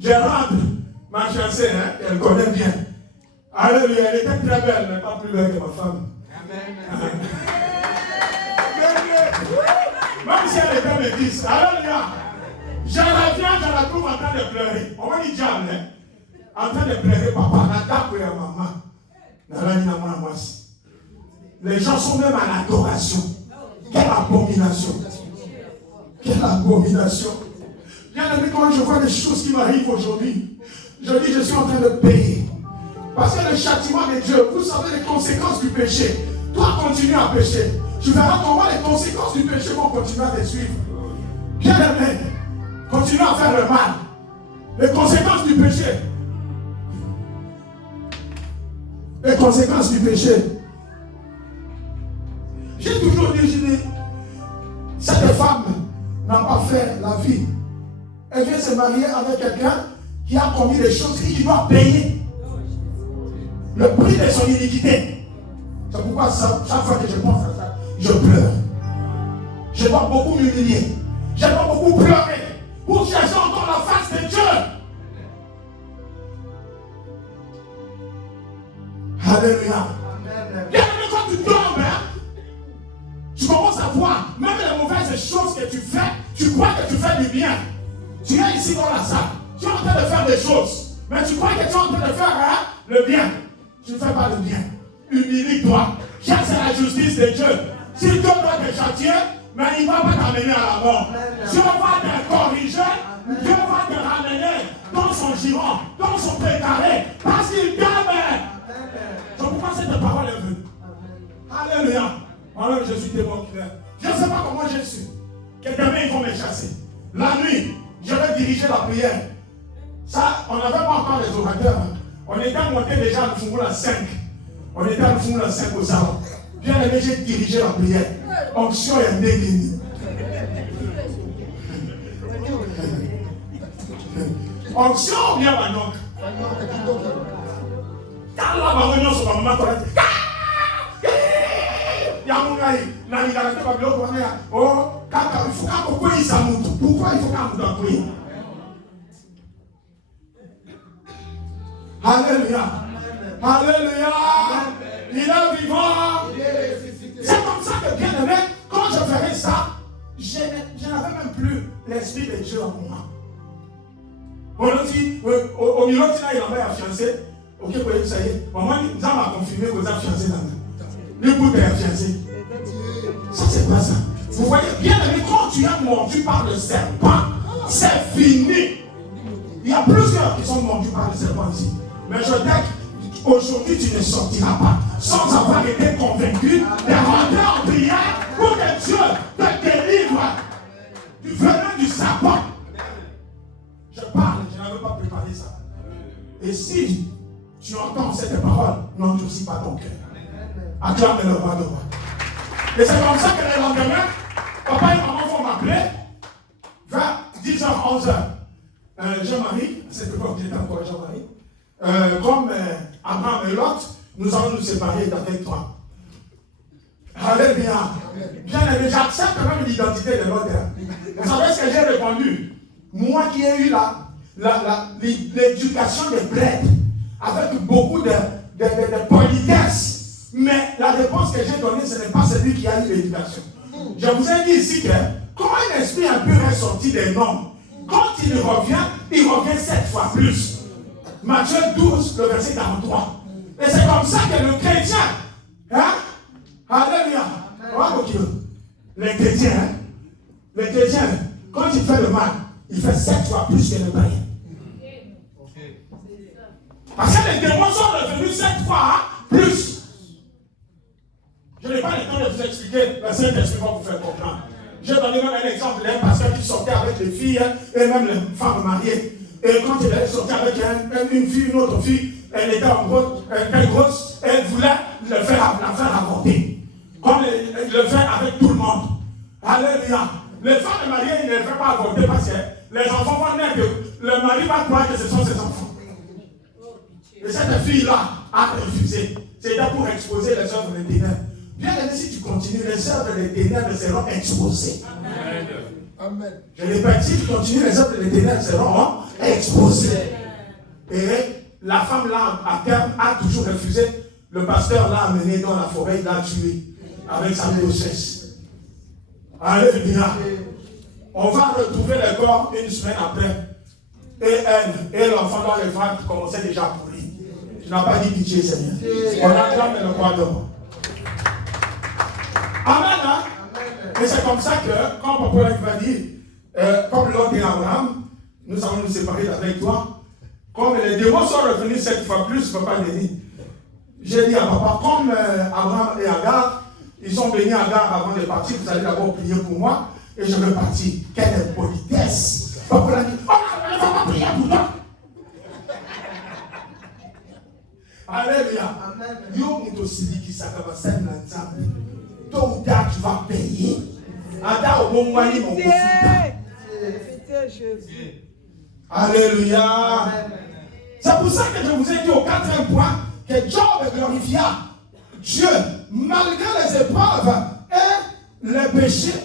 Je rentre, ma fiancée, elle connaît bien. Alléluia, elle était très belle, mais pas plus belle que ma femme. Amen. Même si elle était métisse, alléluia. Je reviens, je la trouve en train de pleurer. On va dire diable, en train de pleurer, papa, n'attaque à maman. Les gens sont même à l'adoration. Quelle abomination. Quelle abomination. Bien aimé, quand je vois les choses qui m'arrivent aujourd'hui, je dis, je suis en train de payer. Parce que le châtiment de Dieu, vous savez les conséquences du péché. Toi, continue à pécher. Tu verras comment les conséquences du péché vont continuer à te suivre. Bien aimé, continue à faire le mal. Les conséquences du péché. Les conséquences du péché. J'ai toujours dit, cette femme n'a pas fait la vie. Elle vient se marier avec quelqu'un qui a commis des choses et qui doit payer le prix de son iniquité. C'est pourquoi chaque fois que je pense à ça, je pleure. Je dois beaucoup m'humilier. Je dois beaucoup pleurer pour chercher encore la face de Dieu. Alléluia. Bien aimé, quand tu tombes, tu commences à voir même les mauvaises choses que tu fais, tu crois que tu fais du bien. Tu es ici dans la salle, tu es en train de faire des choses, mais tu crois que tu es en train de faire le bien. Tu ne fais pas le bien. Humilie-toi. Cherche la justice de Dieu. Si Dieu doit te châtier, mais il ne va pas t'amener à la mort. Dieu va te corriger. Dieu va te ramener dans son giron, dans son précaré, parce qu'il t'aime. Alléluia. Moi-même, je suis témoin oculaire. Je ne sais pas comment j'ai su que demain, ils vont me chasser. La nuit, je vais diriger la prière. Ça, on n'avait pas encore les orateurs. Hein. On était monté déjà à Fumula 5. On était à Fumula 5 au salon. Bien aimé, j'ai dirigé la prière. Onction et ndégénie. Onction bien manok. Quand la baronne sur ma maman, pourquoi il faut qu'on prie? Alléluia. Alléluia. Il est vivant. C'est comme ça que, bien aimé, quand je ferai ça, je n'avais même plus l'esprit de Dieu en moi. On dit, au milieu, il a fiancé. Ok, ça y est. Maman, nous avons confirmé que vous avez fiancé dans le bout est fiancé. Ça, c'est pas ça. Vous voyez, bien aimé, quand tu es mordu par le serpent, c'est fini. Il y a plusieurs qui sont mordus par le serpent ici. Mais je dis qu'aujourd'hui, tu ne sortiras pas sans avoir été convaincu de rentrer en prière pour que Dieu te délivre du venin du serpent. Je parle, je n'avais pas préparé ça. Et si tu entends cette parole, n'endurcis pas ton cœur. Acclame le roi de roi. Et c'est comme ça que le lendemain, papa et maman vont m'appeler vers 10h, 11h. Jean-Marie, à cette époque j'étais encore Jean-Marie, comme Abraham et Lot, nous allons nous séparer d'avec toi. Alléluia. Bien aimé, j'accepte même l'identité de l'autre. Vous savez ce que j'ai répondu? Moi qui ai eu l'éducation des prêtres, avec beaucoup de politesse. Mais la réponse que j'ai donnée, ce n'est pas celui qui a eu l'éducation. Je vous ai dit ici que quand un esprit impur est sorti des hommes, quand il revient 7 fois plus. Matthieu 12, le verset 43. Et c'est comme ça que le chrétien, hein? Alléluia. Les chrétiens, quand il fait le mal, il fait 7 fois plus que le païen. Parce que les démons sont revenus 7 fois plus. Je n'ai pas le temps de vous expliquer, le Saint-Esprit va vous faire comprendre. J'ai donné même un exemple d'un pasteur qui sortait avec les filles et même les femmes mariées. Et quand il est sorti avec une fille, une autre fille, elle était en grosse, elle voulait la faire avorter. Comme elle le fait avec tout le monde. Alléluia. Les femmes mariées, ils ne les font pas avorter parce que les enfants vont naître. Le mari va croire que ce sont ses enfants. Et cette fille-là a refusé. C'était pour exposer les œuvres des ténèbres. Bien aimé, si tu continues, les œuvres des ténèbres seront exposées. Amen. Amen. Je répète, si tu continues, les œuvres des ténèbres seront exposées. Et la femme là, à terme, a toujours refusé. Le pasteur l'a amené dans la forêt, il l'a tué avec sa grossesse. Alléluia. On va retrouver le corps une semaine après. Et l'enfant dans le ventre commençait déjà à pourrir. Tu n'as pas dit pitié, Seigneur. On acclame le roi d'or. Amen, hein? Et c'est comme ça que, quand Papa va dire, comme Lot et Abraham, nous allons nous séparer avec toi. Comme les démons sont revenus 7 fois plus, Papa l'a dit. J'ai dit à Papa, comme Abraham et Agar, ils ont béni Agar avant de partir, vous allez d'abord prier pour moi, et je vais partir. Quelle politesse! Papa l'a dit, oh, on ne va pas prier pour toi. Alléluia. Yo, on aussi dit qu'il s'accapare ça dans l'ensemble. Tôt ou tard, tu vas payer. Attends, au bon moment, mon conflit. Alléluia. C'est pour ça que je vous ai dit au 4e point que Job glorifia Dieu malgré les épreuves et les péchés.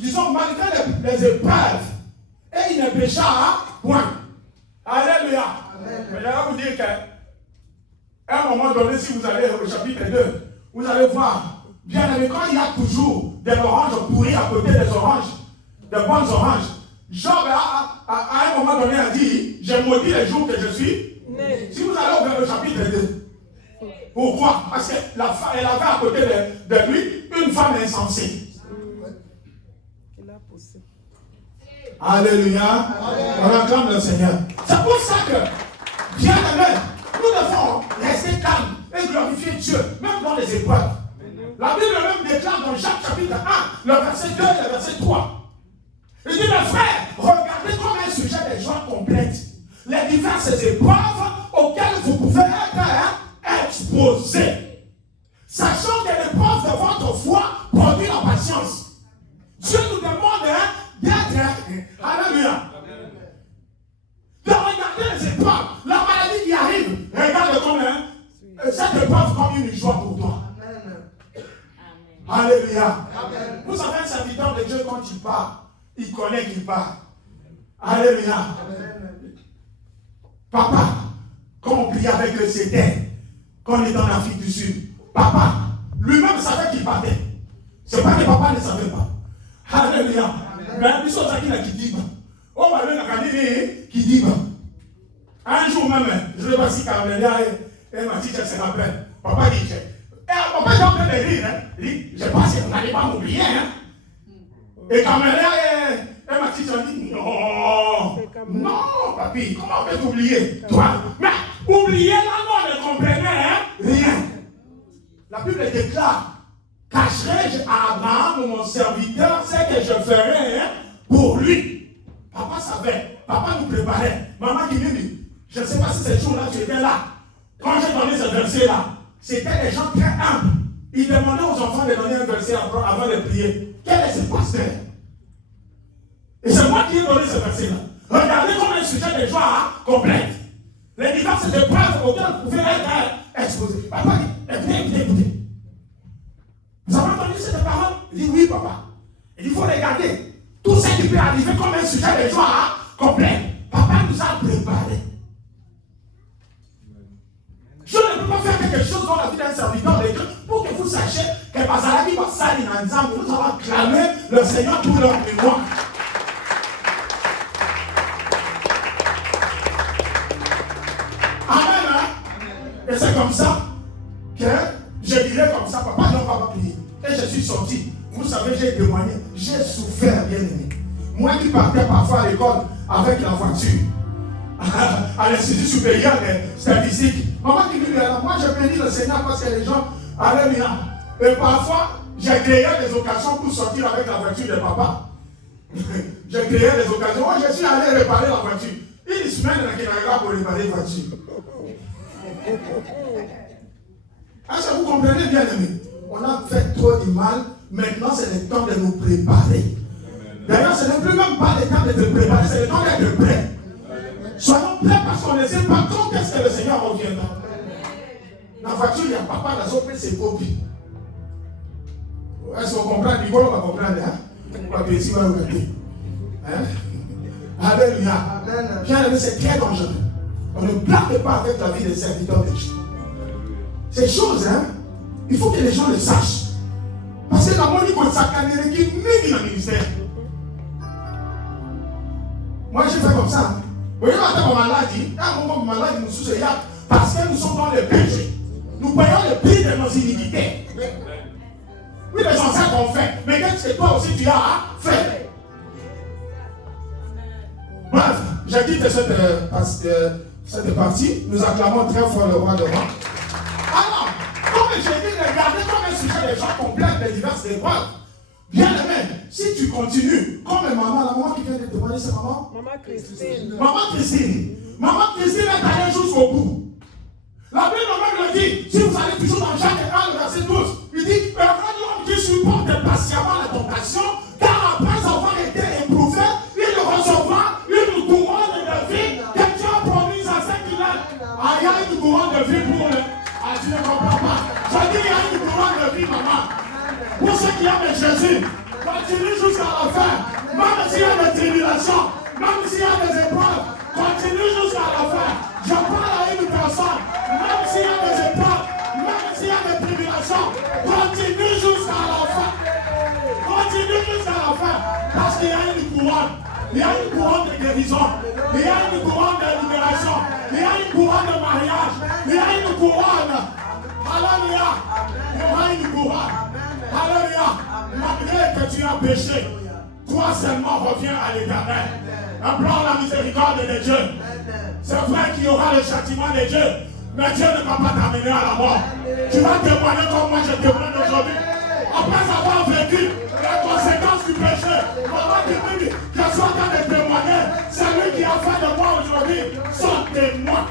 Disons, malgré les épreuves. Et il ne pécha point. Alléluia. Mais je vais vous dire qu'à un moment donné, si vous allez au chapitre 2, vous allez voir. Bien aimé, quand il y a toujours des oranges pourries à côté des oranges, des bonnes oranges, Job à un moment donné a dit, j'ai maudit les jours que je suis. Si vous allez vers le chapitre 2, pourquoi? Parce qu'elle avait à côté de lui une femme insensée. Alléluia. On acclame le Seigneur. C'est pour ça que, bien aimé, nous devons rester calmes et glorifier Dieu, même dans les épreuves. La Bible même déclare dans Jacques chapitre 1, le verset 2 et le verset 3. Il dit, mes frères, regardez comme un sujet des joies complètes les diverses épreuves auxquelles vous pouvez être exposés. Sachant que l'épreuve de votre foi produit la patience. Dieu nous demande d'être, alléluia, de regarder les épreuves, la maladie qui arrive, regarde comme cette épreuve comme une joie pour toi. Alléluia. Amen. Vous savez, un serviteur de Dieu, quand il part, il connaît qu'il part. Alléluia. Amen. Papa, quand on priait avec le CETER, quand on est en Afrique du Sud, papa, lui-même savait qu'il partait. C'est pas que papa ne savait pas. Alléluia. Mais il y a qui dit, oh, qui dit, un jour même, je ne sais pas si Carmelia et Mathilde se rappellent. Papa dit, papa, j'ai en train de rire. Il dit, je pense que vous n'allez pas m'oublier. Et Carmelia et Mathilde ont dit, non, papi, comment on peut t'oublier? Toi, mais oublier là, on ne comprenait rien. La Bible déclare, cacherai-je à Abraham, mon serviteur, ce que je ferai pour lui. Papa savait, papa nous préparait. Maman qui me dit, je ne sais pas si ce jour-là tu étais là. Quand j'ai donné ce verset-là, c'était des gens très humbles. Ils demandaient aux enfants de donner un verset avant de prier. Quel est ce pasteur? Et c'est moi qui ai donné ce verset-là. Regardez comme un sujet de joie complète. Les diverses épreuves auxquelles vous pouvez être exposés. Papa dit, écoutez. Vous avez entendu cette parole? Il dit, oui, papa. Il dit, il faut regarder. Tout ce qui peut arriver comme un sujet de joie complet. Papa nous a préparé. Je ne peux pas faire quelque chose dans la vie d'un serviteur de Dieu pour que vous sachiez que Bazalaki va salir dans l'examen. Nous allons acclamer le Seigneur pour leur mémoire. Amen. Et c'est comme ça que je dirais comme ça, papa, non, papa, prier. Et je suis sorti. Vous savez, j'ai témoigné. J'ai souffert, bien aimé. Moi qui partais parfois à l'école avec la voiture, à l'Institut supérieur des statistiques. Maman qui dit, moi je bénis le Seigneur parce que les gens allaient bien. Et parfois, j'ai créé des occasions pour sortir avec la voiture de papa. J'ai créé des occasions. Moi, je suis allé réparer la voiture. Une semaine, il n'y a pas pour réparer la voiture. Est-ce que vous comprenez, bien aimé? On a fait trop du mal. Maintenant, c'est le temps de nous préparer. D'ailleurs, ce n'est plus même pas le temps de te préparer, c'est le temps d'être prêt. Soyons prêts parce qu'on ne sait pas quand est-ce que le Seigneur reviendra. La voiture, il y a papa, la soppe, c'est copie. Est-ce qu'on comprend? Nicole, on va comprendre. On va ici, on va regarder. Alléluia. Bien aimé, c'est très dangereux. On ne blague pas avec la vie des serviteurs de Dieu. Ces choses, il faut que les gens le sachent. Parce que la monique, on s'accalère qui met dans le ministère. Moi, j'ai fait comme ça. Vous voyez, maintenant, ma maladie, nous sous parce que nous sommes dans le péché. Nous payons le prix de nos iniquités. Oui, les ancêtres ont fait. Mais qu'est-ce que toi aussi tu as fait? Bref, j'ai quitté cette partie. Nous acclamons très fort le roi de roi. Alors, comme j'ai dit, regardez comme un sujet des gens complètes de diverses épreuves. Bien aimé, si tu continues, comme la maman qui vient de témoigner, c'est maman? Maman Christine. Maman Christine est allée jusqu'au bout. La Bible même le dit, si vous allez toujours dans Jacques 1, le verset 12, il dit, heureux l'homme qui supporte patiemment la tentation, car après avoir été éprouvé, il recevra une couronne de vie que Dieu a promise à ceux qui l'aiment. Ah, il y a une couronne de vie pour eux. Ah, tu ne comprends pas. Je dis, il y a une couronne de vie, maman. Pour ceux qui aiment Jésus, continue jusqu'à la fin. Même s'il y a des tribulations, même s'il y a des épreuves, continue jusqu'à la fin. Je parle à une personne, même s'il y a des épreuves, même s'il y a des tribulations, continue jusqu'à la fin. Continue jusqu'à la fin. Parce qu'il y a une couronne. Il y a une couronne de guérison. Il y a une couronne de libération. Il y a une couronne de mariage. Il y a une couronne. Alléluia. Il y aura une couronne. Alléluia. Malgré que tu as péché, toi seulement reviens à l'Éternel. Implore la miséricorde de Dieu. C'est vrai qu'il y aura le châtiment de Dieu. Mais Dieu ne va pas t'amener à la mort. Tu vas témoigner comme moi je témoigne aujourd'hui. Après avoir vécu les conséquences du péché, maman qui me dit, je suis en train de témoigner. C'est lui qui a fait de moi aujourd'hui son témoin.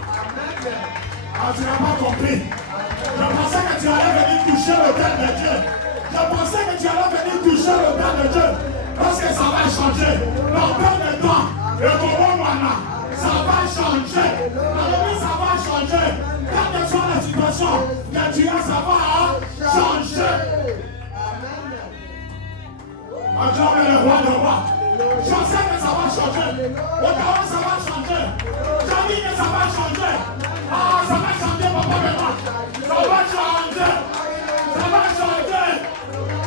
Ah, tu n'as pas compris. Je pensais que tu allais venir toucher le cœur de Dieu. Je pensais que tu allais venir toucher le cœur de Dieu. Parce que ça va changer. Dans peu de temps, le Corona, ça va changer. Alors ça va changer. Quelle que soit la situation que tu as, ça va changer. Acclame le roi de roi. Je sais que ça va changer. Ottawa, ça va changer. Je dis que ça va changer. Ah, ça va changer, papa et moi. Ça va changer. Ça va changer.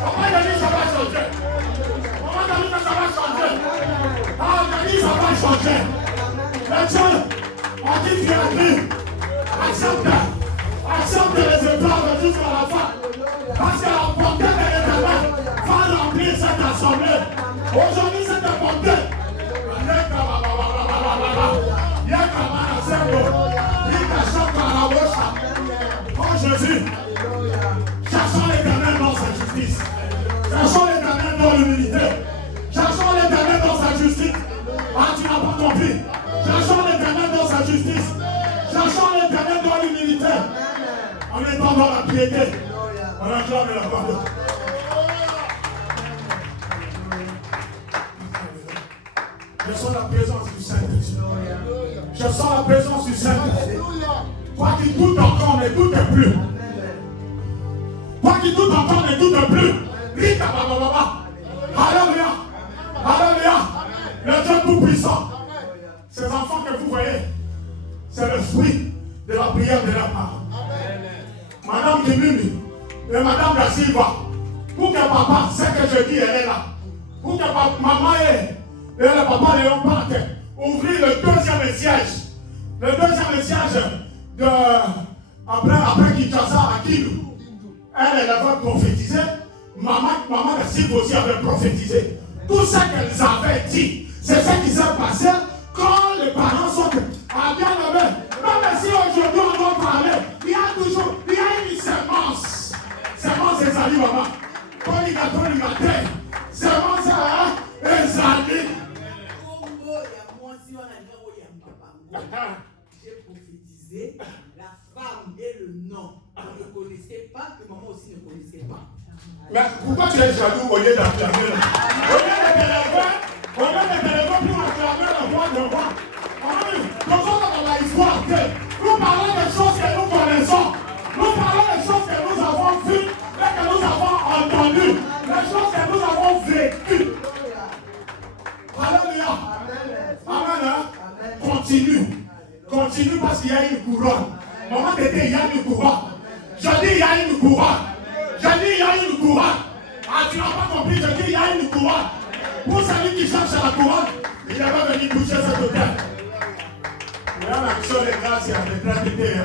Papa, il a dit ça va changer. Maman, il a dit que ça va changer. Ah, il a dit ça va changer. Mais Dieu, on dit qu'il a dit, accepte les épreuves jusqu'à la fin. Parce que la bonté de l'Éternel va remplir cette assemblée. Aujourd'hui, cette bonté. Oh Jésus, cherchons l'Éternel dans sa justice. Cherchons l'Éternel dans l'humilité. Cherchons l'Éternel dans sa justice. Ah, tu n'as pas compris. Cherchons l'Éternel dans sa justice. Cherchons l'Éternel dans l'humilité. En étant dans la piété. On acclame la voix de Dieu. Je sens la présence du Saint-Esprit. Je sens la présence du Saint-Esprit. Toi qui doutes encore, ne doute plus. Toi qui doutes encore, ne doute plus. Rita Baba. Alléluia. Alléluia. Le Dieu Tout-Puissant. Ces enfants que vous voyez, c'est le fruit de la prière de leur parents. Madame Kimimi et Madame Da Silva, pour que papa sait que je dis, elle est là. Pour que maman et le papa n'ayons pas la tête. Ouvrir le deuxième siège. Le deuxième siège de après Kinshasa à Kindu. Elle avait prophétisé. Maman Da Silva aussi avait prophétisé. Tout ce qu'elles avaient dit, c'est ce qui s'est passé quand les parents sont à bien aimé. Même si aujourd'hui on doit parler, il y a une sémence. Sémence Ezali, maman. Toligaté. Sémence Ezali. J'ai prophétisé la femme et le nom. On ne connaissait pas, que maman aussi ne connaissait pas. Mais pourquoi tu es jaloux au lieu d'acclamer? Au lieu de t'élever pour acclamer la voix de roi. Nous sommes dans la histoire que nous parlons des choses que nous connaissons. Nous parlons des choses que nous avons vues et que nous avons entendues. Les choses que nous avons vécues. Alléluia. Amen. Continue. Continue parce qu'il y a une couronne. Maman t'était, il y a une couronne. Je dis il y a une couronne. Je dis il y a une couronne. Ah, tu n'as pas compris, je dis il y a une couronne. Pour celui qui cherche la couronne, il va venir toucher cette hôtel. Il y a l'action de grâce, il y a des gratuités.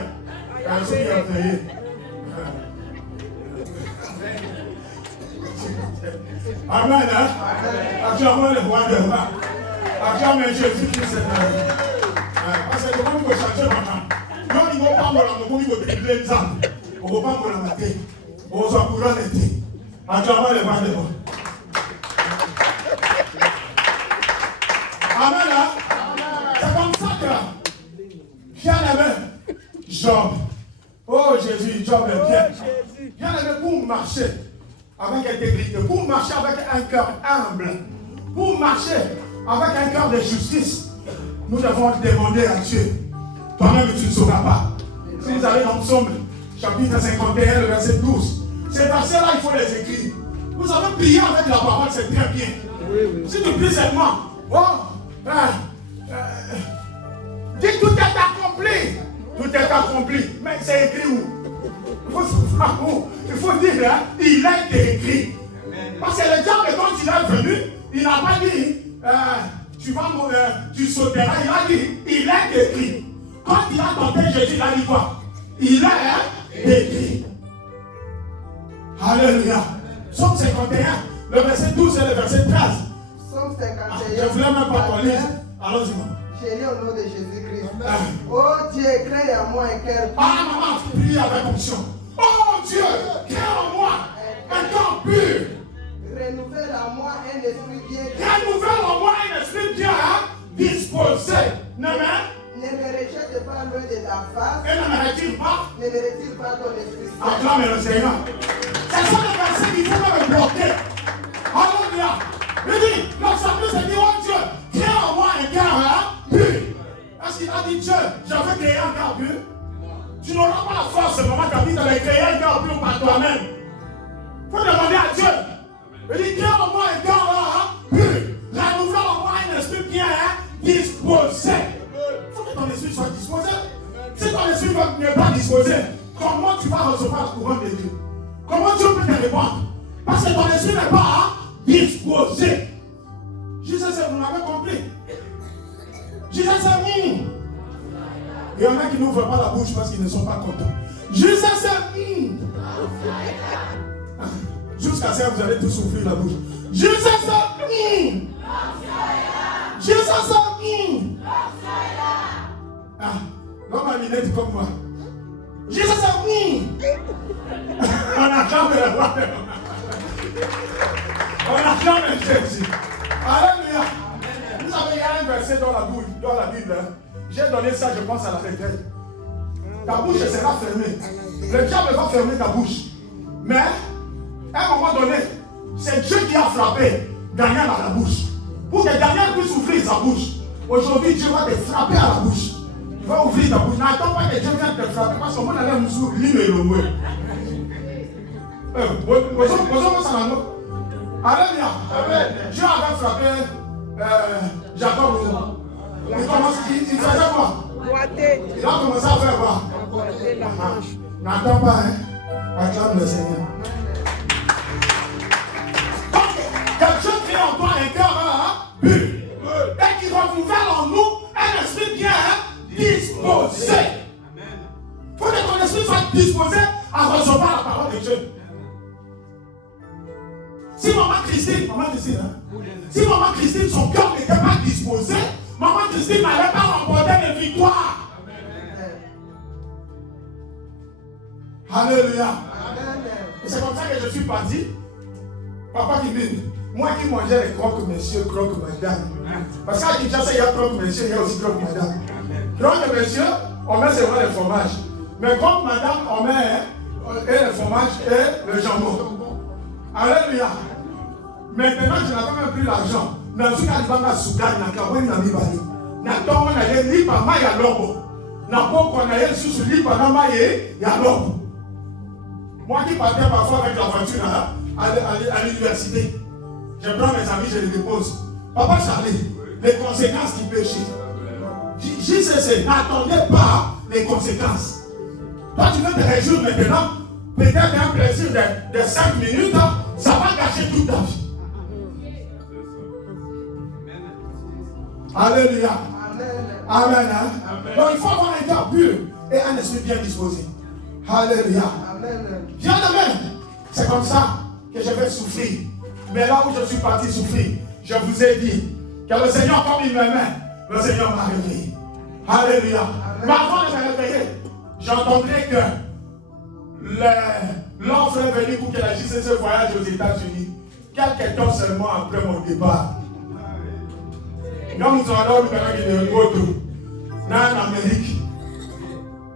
Quand ceux qui ont payé. Amen. Acclamons le roi de roi. Acclamons Jésus-Christ. Parce que comment il faut changer maintenant? Non, il ne faut pas me il faut tripler les âmes. On ne va pas me la mater. On va courant l'été. Acclamons le roi de roi. Amen. C'est comme ça que bien aimé Job. Oh Jésus, Job est bien. Bien aimé pour marcher avec intégrité, pour marcher avec un cœur humble, pour marcher avec un cœur de justice. Nous devons demander à Dieu. Toi-même, tu ne sauras pas. Si vous allez dans Psaume, chapitre 51, le verset 12, ces versets-là, il faut les écrire. Vous savez, prier avec la parole, c'est très bien. Si tu pries seulement, dis tout est accompli. Tout est accompli. Mais c'est écrit où? Il faut savoir où. Il faut dire, il a été écrit. Parce que le diable, quand il est venu, il n'a pas dit, tu sauteras. Il a dit, il est écrit. Quand il a tenté Jésus, il a dit quoi? Il est écrit. Alléluia. Psaume 51, le verset 12 et le verset 13. Psaume 51. Je ne voulais même pas qu'on lise. Allons-y. J'ai lu au nom de Jésus-Christ. Oh Dieu, crée en moi un cœur pur. Ah, maman, prie avec onction. Oh Dieu, crée en moi un cœur pur. Renouvelle en moi un esprit bien. Renouvelle en moi un esprit bien disposé. Amen. Ne me rejette pas loin de ta face. Et ne me retire pas. Ne me retire pas ton esprit saint. Acclame le Seigneur. C'est ça le verset qu'il faut me bloquer. Alléluia. Il dit, l'Assemblée se dit, oh Dieu, crée en moi un cœur pur. Est-ce qu'il a dit, Dieu, je veux créer un cœur pur? Tu n'auras pas la force, maman, ta vie, de créer un cœur pur par toi-même. Il faut demander à Dieu. Il dit, crée en moi un cœur pur. Renouvelle en moi un esprit bien disposé. Il faut que ton esprit soit disposé. Si ton esprit n'est pas disposé, comment tu vas recevoir le courant de Dieu? Comment Dieu peut te répondre? Parce que ton esprit n'est pas disposé. Jésus, vous m'avez compris. Jésus, il y en a qui n'ouvrent pas la bouche parce qu'ils ne sont pas contents. Jésus, jusqu'à ça, vous allez tous souffrir la bouche. Jésus, Jésus, l'homme à lunettes comme moi. Jésus, on n'a jamais le roi. On n'a jamais Jésus. Alléluia. Vous savez, il y a un verset dans la Bible. J'ai donné ça, je pense, à la retraite. Ta bouche sera fermée. Le diable va fermer ta bouche. Mais, à un moment donné, c'est Dieu qui a frappé Daniel à la bouche. Pour que Daniel puisse ouvrir sa bouche. Aujourd'hui, Dieu va te frapper à la bouche. Tu vas ouvrir ta bouche. N'attends pas que Dieu vienne te frapper parce que moi, je vais nous ouvrir le mot. Alléluia. Dieu avait frappé Jacob. Il faisait quoi? Il a commencé à faire quoi? N'attends pas, acclame le Seigneur. Donc, que Dieu crée en toi un cœur pur et qu'il renouvelle en nous un esprit bien disposé. Il faut que ton esprit soit disposé à recevoir la parole de Dieu. Si maman Christine, si maman Christine, son cœur n'était pas disposé, maman Christine n'allait pas remporter les victoires. Alléluia. Et c'est comme ça que je suis parti. Papa qui dit, moi qui mangeais les croque monsieur, croque madame. Parce qu'à Kinshasa, il y a croque monsieur, il y a aussi croque madame. Croque monsieur, on met seulement le fromage. Mais croque madame, on met le fromage et le jambon. Alléluia. Maintenant, je n'avais même plus l'argent. Dans ce cas, il va me souder, il n'a qu'à mis bali. N'a pas de lipa, il y a l'homme. N'a pas qu'on aille sur ce lipa, il y a l'homme. Moi qui partais parfois avec la voiture à l'université, je prends mes amis, je les dépose. Papa Charlie, les conséquences du péché. JCC, n'attendez pas les conséquences. Toi, tu veux te réjouir maintenant, peut-être un plaisir de 5 minutes, ça va gâcher toute ta vie. Alléluia. Amen. Amen. Donc il faut avoir un cœur pur et un esprit bien disposé. Alléluia. Bien amen. C'est comme ça que je vais souffrir. Mais là où je suis parti souffrir, je vous ai dit que le Seigneur, comme il m'aimait, le Seigneur m'a réveillé. Alléluia. Mais avant de me réveiller, j'entendrai que l'offre est venue pour que la JCC voyage aux États-Unis. Quelques temps seulement après mon départ. Nous nous allons nous en Amérique.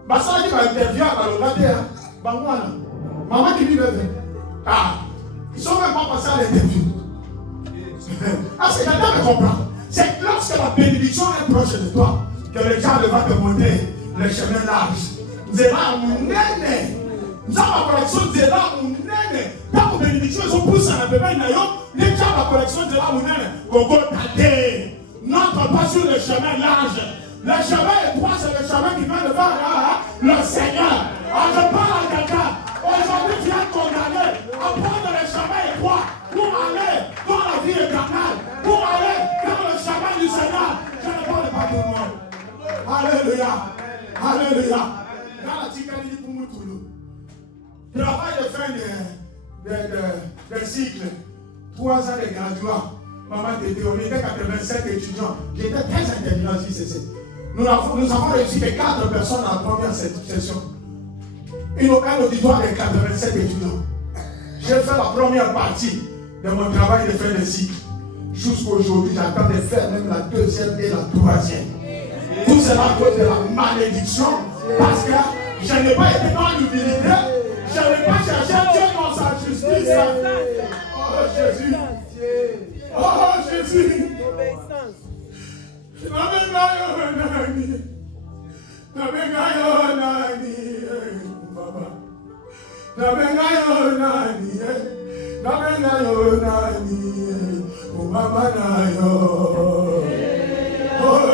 Ça dit va interviewer à l'Angleterre. Maman qui dit ils sont même pas passés à l'interview. Est-ce que quelqu'un me comprend? C'est lorsque la bénédiction est proche de toi que le diable va te montrer le chemin large. Zéla Mounene. Nous avons la collection Zéla Mounene. Quand la bénédiction sont poussées à la bébé Nayon, les diables la collection Zéla Mounene. Gogo Tate. N'entre pas sur le chemin large. Le chemin étroit, c'est le chemin qui vient de voir le Seigneur. Je parle à quelqu'un. Aujourd'hui, tu es condamné à prendre le chemin étroit pour aller dans la vie éternelle, pour aller dans le chemin du Seigneur. Je ne parle pas tout le monde. Alléluia. Alléluia. Dans la Ticanie pour Moutoulou. Travail de fin de cycle. 3 ans de graduat. Maman était, on était 87 étudiants. J'étais très intelligent ici, c'est. Nous avons réussi que 4 personnes à la première session. Un auditoire de 87 étudiants. J'ai fait la première partie de mon travail de fin de cycle. Jusqu'aujourd'hui, j'attends de faire même la deuxième et la troisième. Tout cela à cause de la malédiction. Parce que je n'ai pas été dans l'humilité. Je n'ai pas cherché Dieu dans sa justice. Oh Jésus. Oh Jésus. Oh Jésus. Oh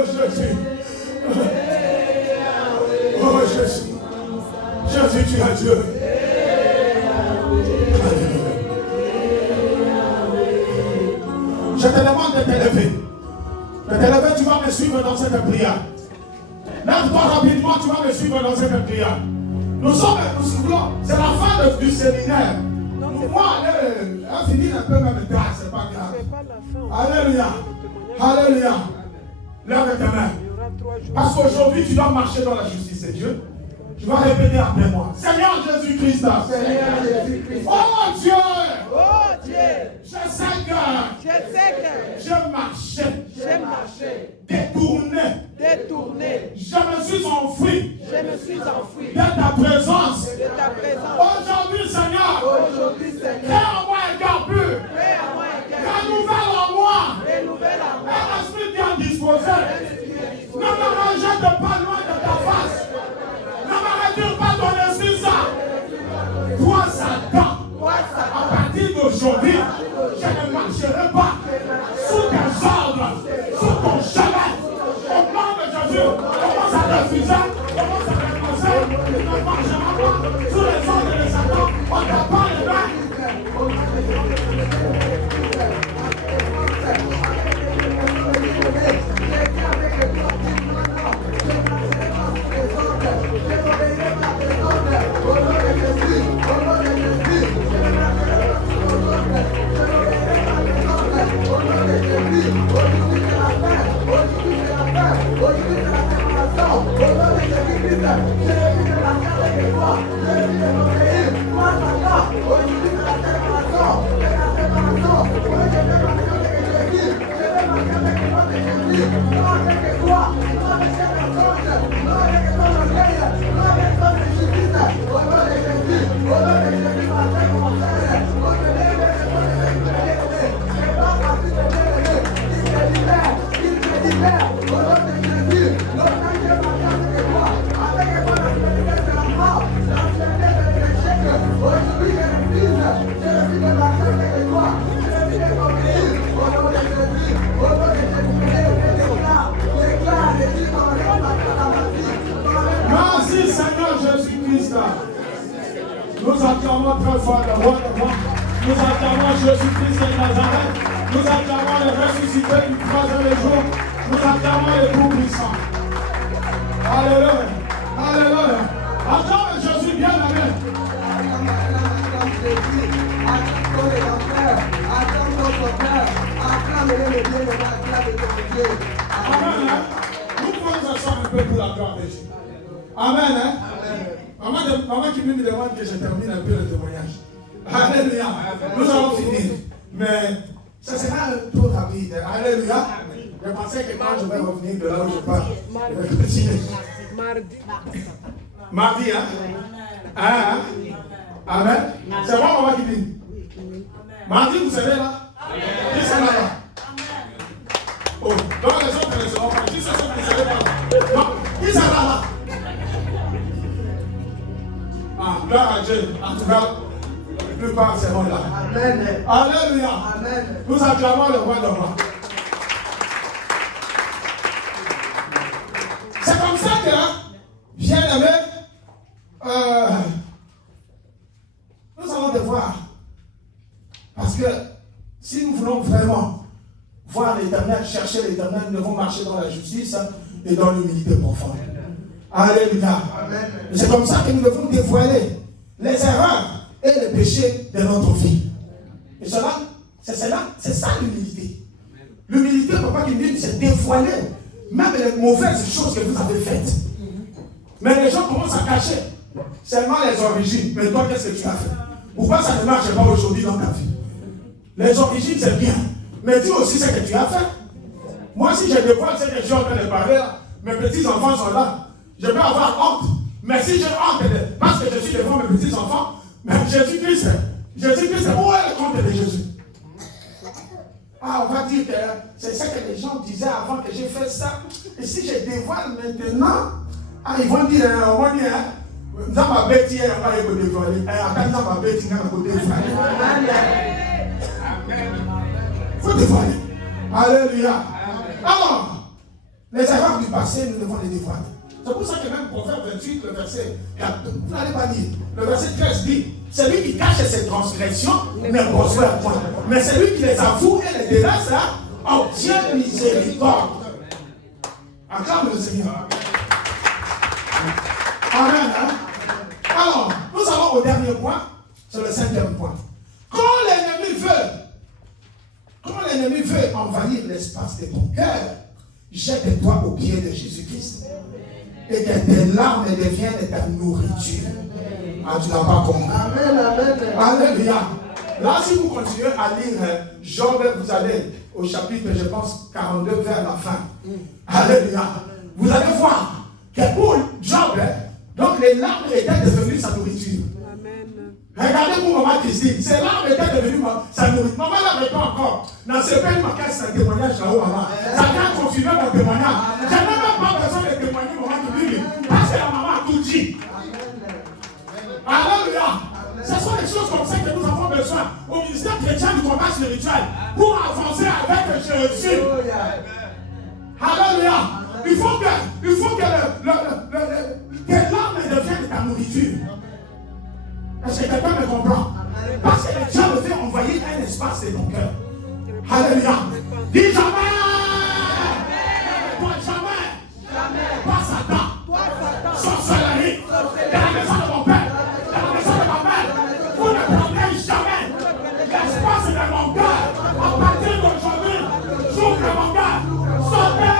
Jésus. Jésus, tu es Dieu. Je te demande de t'élever. De t'élever, tu vas me suivre dans cette prière. Lève-toi rapidement, tu vas me suivre dans cette prière. Nous voulons, c'est la fin du séminaire. Moi, elle finit un peu même tard, c'est pas grave. Alléluia. Alléluia. Lève tes mains. Parce qu'aujourd'hui, tu dois marcher dans la justice de Dieu. Tu vas répéter après moi. Seigneur Jésus-Christ. Seigneur Jésus-Christ. Oh Dieu. Oh Dieu. Je sais que j'ai marché. Détourné. Je me suis enfoui. De ta présence. Aujourd'hui, Seigneur. Crée en moi un cœur pur. Renouvelle en moi. Un esprit bien disposé. Ne me rejette pas loin de ta face. Ne me retire pas ton esprit ça. Toi, Satan. À partir d'aujourd'hui, je ne marcherai pas sous tes ordres, sous ton chemin. Au nom de Jésus, commence à refuser, commence à renoncer. Tu ne marcheras pas sous les ordres de Satan. On n'a pas les mains. Merci Seigneur Jésus-Christ. Nous acclamons très fort le roi de roi. Nous acclamons Jésus-Christ de Nazareth. Nous acclamons le ressuscité du troisième jour. Nous acclamons le Tout-Puissant. Alléluia. Alléluia. Acclame Jésus bien aimé. Acclame Jésus. Acclame ton Rédempteur. Acclame ton Sauveur. Acclame le bien-aimé. Acclame ton Dieu. Amen. Nous pouvons nous asseoir un peu pour la gloire de Jésus. Amen. Hein? Maman qui me demande que je termine un peu le témoignage. Alléluia. Nous allons finir. Mais ce sera un tour rapide. Alléluia. Je pensais que quand je vais revenir de là où je pars, je vais continuer. Mardi, hein? Hein? Amen. C'est moi, maman qui dit. Mardi, vous savez là? Qui c'est là? Oh, donc les autres ne seront pas. Qui c'est ceux qui ne savent pas? Non, qui c'est là? Ah, gloire à Dieu. En tout cas, la plupart seront là. Amen. Alléluia. Amen. Nous acclamons le roi de roi. C'est comme ça que, bien aimé, nous allons devoir. Parce que si nous voulons vraiment voir l'Éternel, chercher l'Éternel, nous devons marcher dans la justice et dans l'humilité profonde. Alléluia. C'est comme ça que nous devons dévoiler les erreurs et les péchés de notre vie. Et c'est ça l'humilité. L'humilité, papa qui me dit, c'est dévoiler Même les mauvaises choses que vous avez faites. Mais les gens commencent à cacher seulement les origines. Mais toi, qu'est-ce que tu as fait? Pourquoi ça ne marche pas aujourd'hui dans ta vie? Les origines, c'est bien. Mais dis aussi ce que tu as fait. Moi, si je dévoile ce que je suis en train de parler, là, mes petits-enfants sont là. Je peux avoir honte. Mais si j'ai honte, parce que je suis devant mes petits-enfants, mais Jésus-Christ, où est le compte de Jésus? Ah, on va dire que c'est ça que les gens disaient avant que j'ai fait ça. Et si je dévoile maintenant, ah, ils vont dire, on va dire, dans ma bête, il y a pas de dévoiler. Dans ma bête, il y a pas de dévoiler. Il faut dévoiler. Alléluia. Alors, les erreurs du passé, nous devons les dévoiler. C'est pour ça que même Proverbe 28, le verset 4, vous n'allez pas dire. Le verset 13 dit, celui qui cache ses transgressions ne prospère point. Mais celui qui les avoue et les délaisse obtient miséricorde. Acclame le Seigneur. Amen. Hein? Alors, nous allons au dernier point, c'est le 5e point. Quand l'ennemi veut envahir l'espace de ton cœur, jette-toi aux pieds de Jésus-Christ. Et que tes larmes deviennent ta nourriture. Ah, tu n'as pas compris. Amen, amen. Alléluia. Là, si vous continuez à lire Job, vous allez au chapitre, je pense, 42 vers la fin. Alléluia. Vous allez voir que pour Job, donc les larmes étaient devenues sa nourriture. Regardez pour maman Christine, ces larmes étaient devenues sa nourriture. Maman n'avait pas encore. Dans ce pays, ma casse, c'est un témoignage là-haut, maman. Ça vient confirmer mon témoignage. Je n'ai même pas besoin de témoigner, maman qui dit, parce que la maman a tout dit. Alléluia. Ce sont des choses comme ça que nous avons besoin au ministère chrétien du combat spirituel pour avancer avec Jésus. Alléluia. Il faut que tes larmes deviennent ta nourriture. Est-ce que quelqu'un me comprend? Parce que le diable veut envoyer un espace de ton cœur. Alléluia. Dis jamais. Toi jamais. Pas Satan. Sorcellerie. Dans la maison de mon père. Dans la maison de ma mère. Vous ne prendrez jamais l'espace de mon cœur. À partir d'aujourd'hui, j'ouvre mon cœur. Sortez.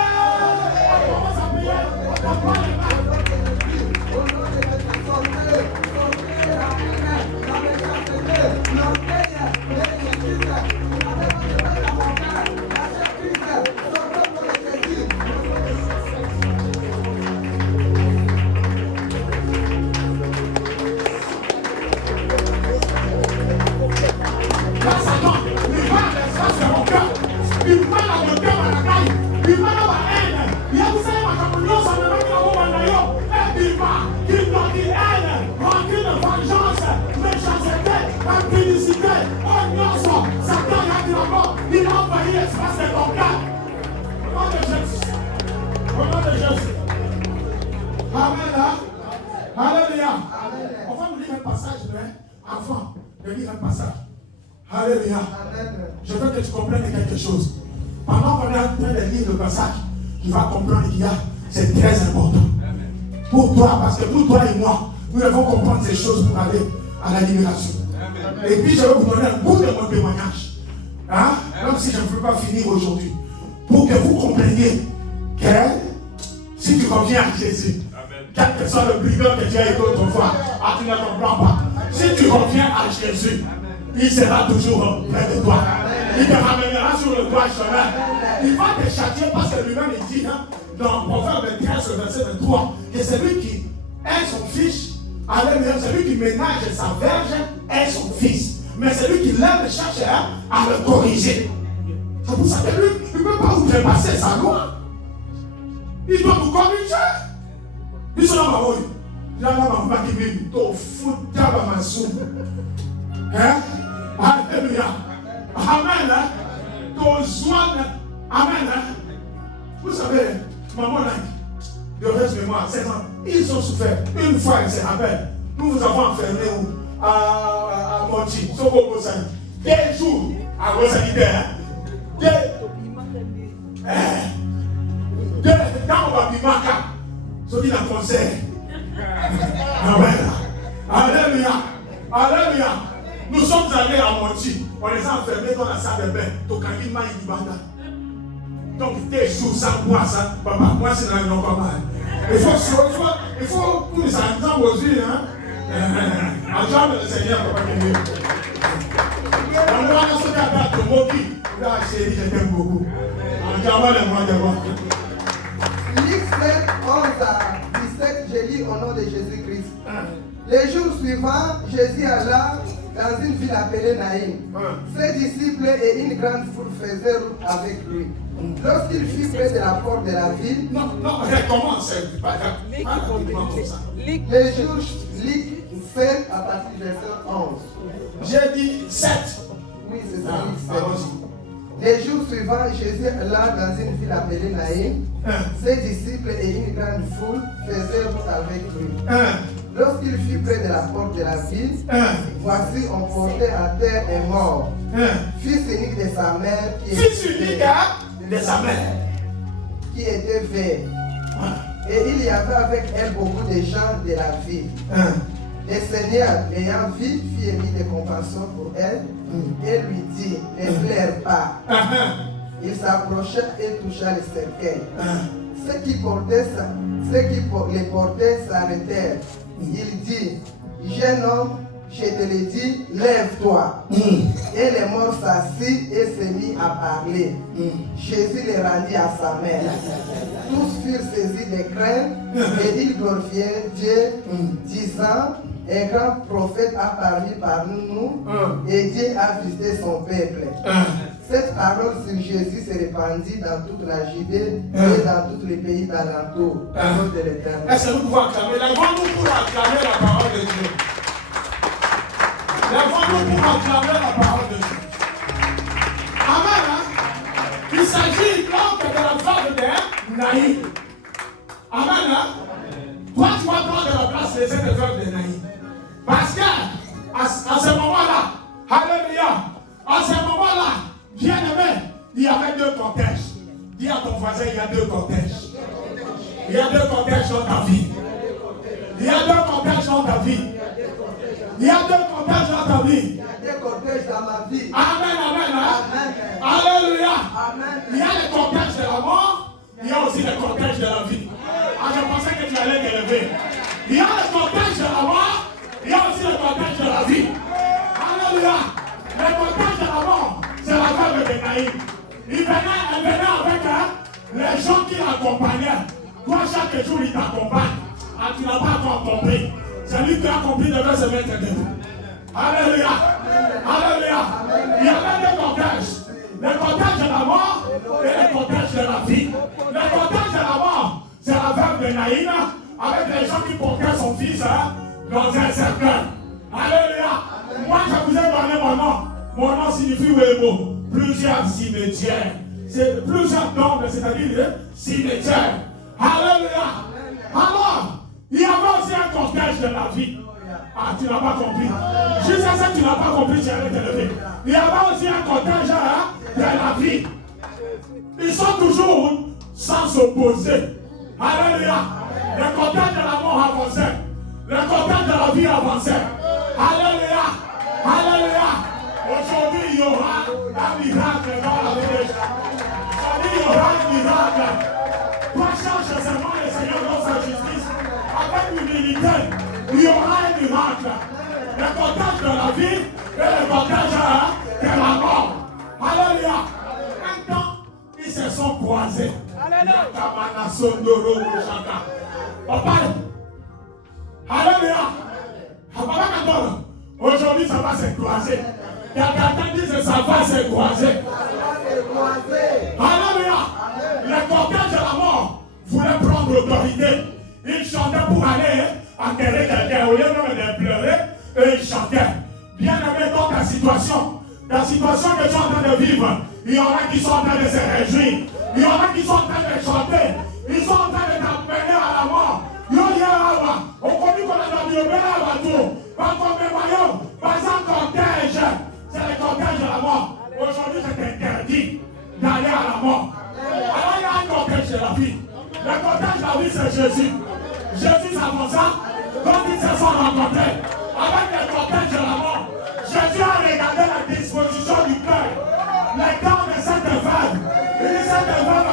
On commence à prier. On prend les mains. Il a envahi l'espace de ton cœur. Au nom de Jésus. Au nom de Jésus. Amen. Alléluia. On va nous lire un passage, mais avant de lire un passage. Alléluia. Je veux que tu comprennes quelque chose. Pendant qu'on est en train de lire le passage, tu vas comprendre qu'il y a, c'est très important. Pour toi, parce que pour toi et moi, nous devons comprendre ces choses pour aller à la libération. Et puis je vais vous donner un bout de mon témoignage. Hein? Même si je ne peux pas finir aujourd'hui. Pour que vous compreniez que si tu reviens à Jésus, quel que soit le brigand que tu as été autrefois, tu ne comprends pas. Si tu reviens à Jésus, il sera toujours près de toi. Il te ramènera sur le droit chemin. Il va te châtier parce que lui-même il dit dans Proverbe 13, verset 23, que celui qui est son fils, celui qui ménage sa verge est son fils. Mais celui qui l'aime cherche à le corriger. C'est pour ça que lui, il ne peut pas outrepasser sa loi. Il doit nous corriger. Il se l'a dit. Il a dit Alléluia. Amen. Amen. Vous savez, maman de reste mémoire, 16 ans, ils ont souffert. Une fois, elle se rappelle. Nous vous avons enfermé à Monti, Soko Bosani. 2 jours à Bosani. Dans mon babimaka, ce qui est un concert. Amen. Alléluia. Alléluia. Nous sommes allés à Monti. On les a enfermés dans la salle de bain. Tokangima Ibanda. Donc, t'es sous sans moi, ça. Papa, moi, c'est dans le nom pas mal. Il faut tous ça ensemble aux yeux, hein. Ensemble, le Seigneur, papa, qui est. On va se faire à ton mot qui. Là, chérie, je t'aime beaucoup. Ensemble, le mois de moi. Luc 7, 11 à 17, je lis au nom de Jésus-Christ. Les jours suivants, Jésus alla dans une ville appelée Naïm. Ses disciples et une grande foule faisaient route avec lui. Lorsqu'il fut près de la porte de la ville, Non, recommence. les jours, Luc 7 à partir du verset 11. J'ai dit 7. Oui, c'est ça, Luc 7. Les jours suivants, Jésus alla dans une ville appelée Naïm. Ses disciples et une grande foule faisaient route avec lui. Lorsqu'il fut près de la porte de la ville, voici on portait à terre un mort, fils unique de sa mère Fils unique de sa mère. qui était veuve. Et il y avait avec elle beaucoup de gens de la ville. Le Seigneur, l'ayant vu, fit émis de compassion pour elle et lui dit, ne pleure pas. Il s'approcha et toucha le cercueil. Ceux qui les portaient s'arrêtèrent. Il dit, jeune homme, je te le dis, lève-toi. Et le mort s'assit et se mit à parler. Jésus le rendit à sa mère. Tous furent saisis de crainte et ils glorifiaient Dieu, disant, un grand prophète a parlé parmi nous et Dieu a visité son peuple. Cette parole sur Jésus se répandit dans toute la Judée et dans tous les pays d'alentour. Parole de l'Éternel. Est-ce que nous pouvons acclamer? Lèvons-nous pour acclamer la parole de Dieu. Lèvons-nous pour acclamer la parole de Dieu. Amen. Il s'agit donc de la femme de Naïm. Amen. Toi, tu vas prendre la place de cette femme de Naïm. Parce qu'à ce moment-là, alléluia, à ce moment-là, bien aimé, il y avait deux cortèges. Dis à ton voisin, il y a deux cortèges. Il y a deux cortèges dans ta vie. Il y a deux cortèges dans ta vie. Il y a deux cortèges dans ta vie. Il y a des cortèges dans ma vie. Amen, amen, Amen. alléluia. Amen. Il y a le cortège de la mort, il y a aussi le cortège de la vie. Ah, je pensais que tu allais t'élever. Il y a le cortège de la mort, il y a aussi le cortège de la vie. Alléluia. Le cortège de la mort, c'est la femme de Naïm. Elle venait avec les gens qui l'accompagnaient. Toi, chaque jour, il t'accompagne. Ah, tu n'as pas encore compris. C'est lui qui a compris devait se mettre debout. Alléluia. Alléluia. Il y avait deux cortèges. Le cortège de la mort et le cortège de la vie. Le cortège de la mort, c'est la femme de Naïm avec les gens qui portaient son fils dans un cercueil. Alléluia. Moi, je vous ai donné mon nom. Mon nom signifie Webo. Plusieurs cimetières. C'est plusieurs tombes, c'est-à-dire cimetières. Alléluia. Alors, il y avait aussi un cortège de la vie. Ah, tu n'as pas compris. Juste à ça, tu n'as pas compris, tu allais te lever. Il y avait aussi un cortège de la vie. Ils sont toujours sans s'opposer. Alléluia. Le cortège de la mort avançait. Le cortège de la vie avançait. Alléluia. Alléluia. Aujourd'hui, il y aura un miracle dans la vie. Aujourd'hui, il y aura un miracle. Toi, cherche seulement le Seigneur dans sa justice. Avec humilité, il y aura un miracle. Le cortège de la vie et le cortège de la mort. Alléluia. Un temps, ils se sont croisés. Alléluia. Papa. Alléluia. Aujourd'hui, ça va se croiser. Quelqu'un dit que ça va se croiser. Alléluia. Le cortège de la mort voulait prendre l'autorité. Il chantait pour aller enterrer quelqu'un. Au lieu même de pleurer, eux ils chantaient. Bien aimé dans ta situation que tu es en train de vivre, il y en a qui sont en train de se réjouir. Il y en a qui sont en train de chanter. Ils sont en train de t'amener à la mort. Yo yawa, on connaît qu'on a dans le bateau. Pas comme les voyons, pas un cortège. C'est le cortège de la mort. Aujourd'hui, c'est interdit d'aller à la mort. Alors il y a un cortège de la vie. Le cortège de la vie, c'est Jésus. Jésus s'avança quand ils se sont rencontrés avec le cortège de la mort. Jésus a regardé la disposition du cœur, le temps de cette femme. Il dit cette femme